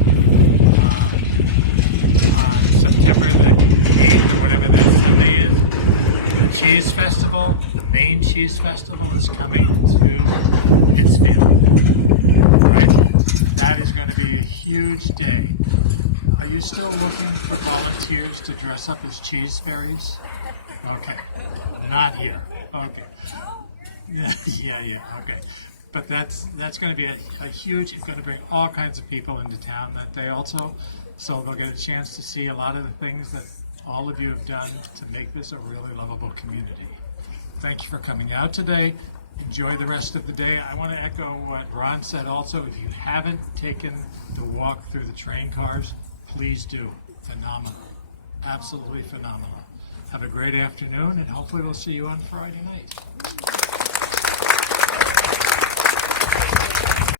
September the 8th or whatever that Sunday is. The Cheese Festival, the Maine Cheese Festival is coming to Pittsfield. Right? That is going to be a huge day. Are you still looking for volunteers to dress up as cheese fairies? Okay. Not here. Okay. Yeah, okay. But that's going to be a huge, it's going to bring all kinds of people into town that day also. So they'll get a chance to see a lot of the things that all of you have done to make this a really lovable community. Thank you for coming out today. Enjoy the rest of the day. I want to echo what Ron said also. If you haven't taken the walk through the train cars, please do. Phenomenal. Absolutely phenomenal. Have a great afternoon, and hopefully we'll see you on Friday night.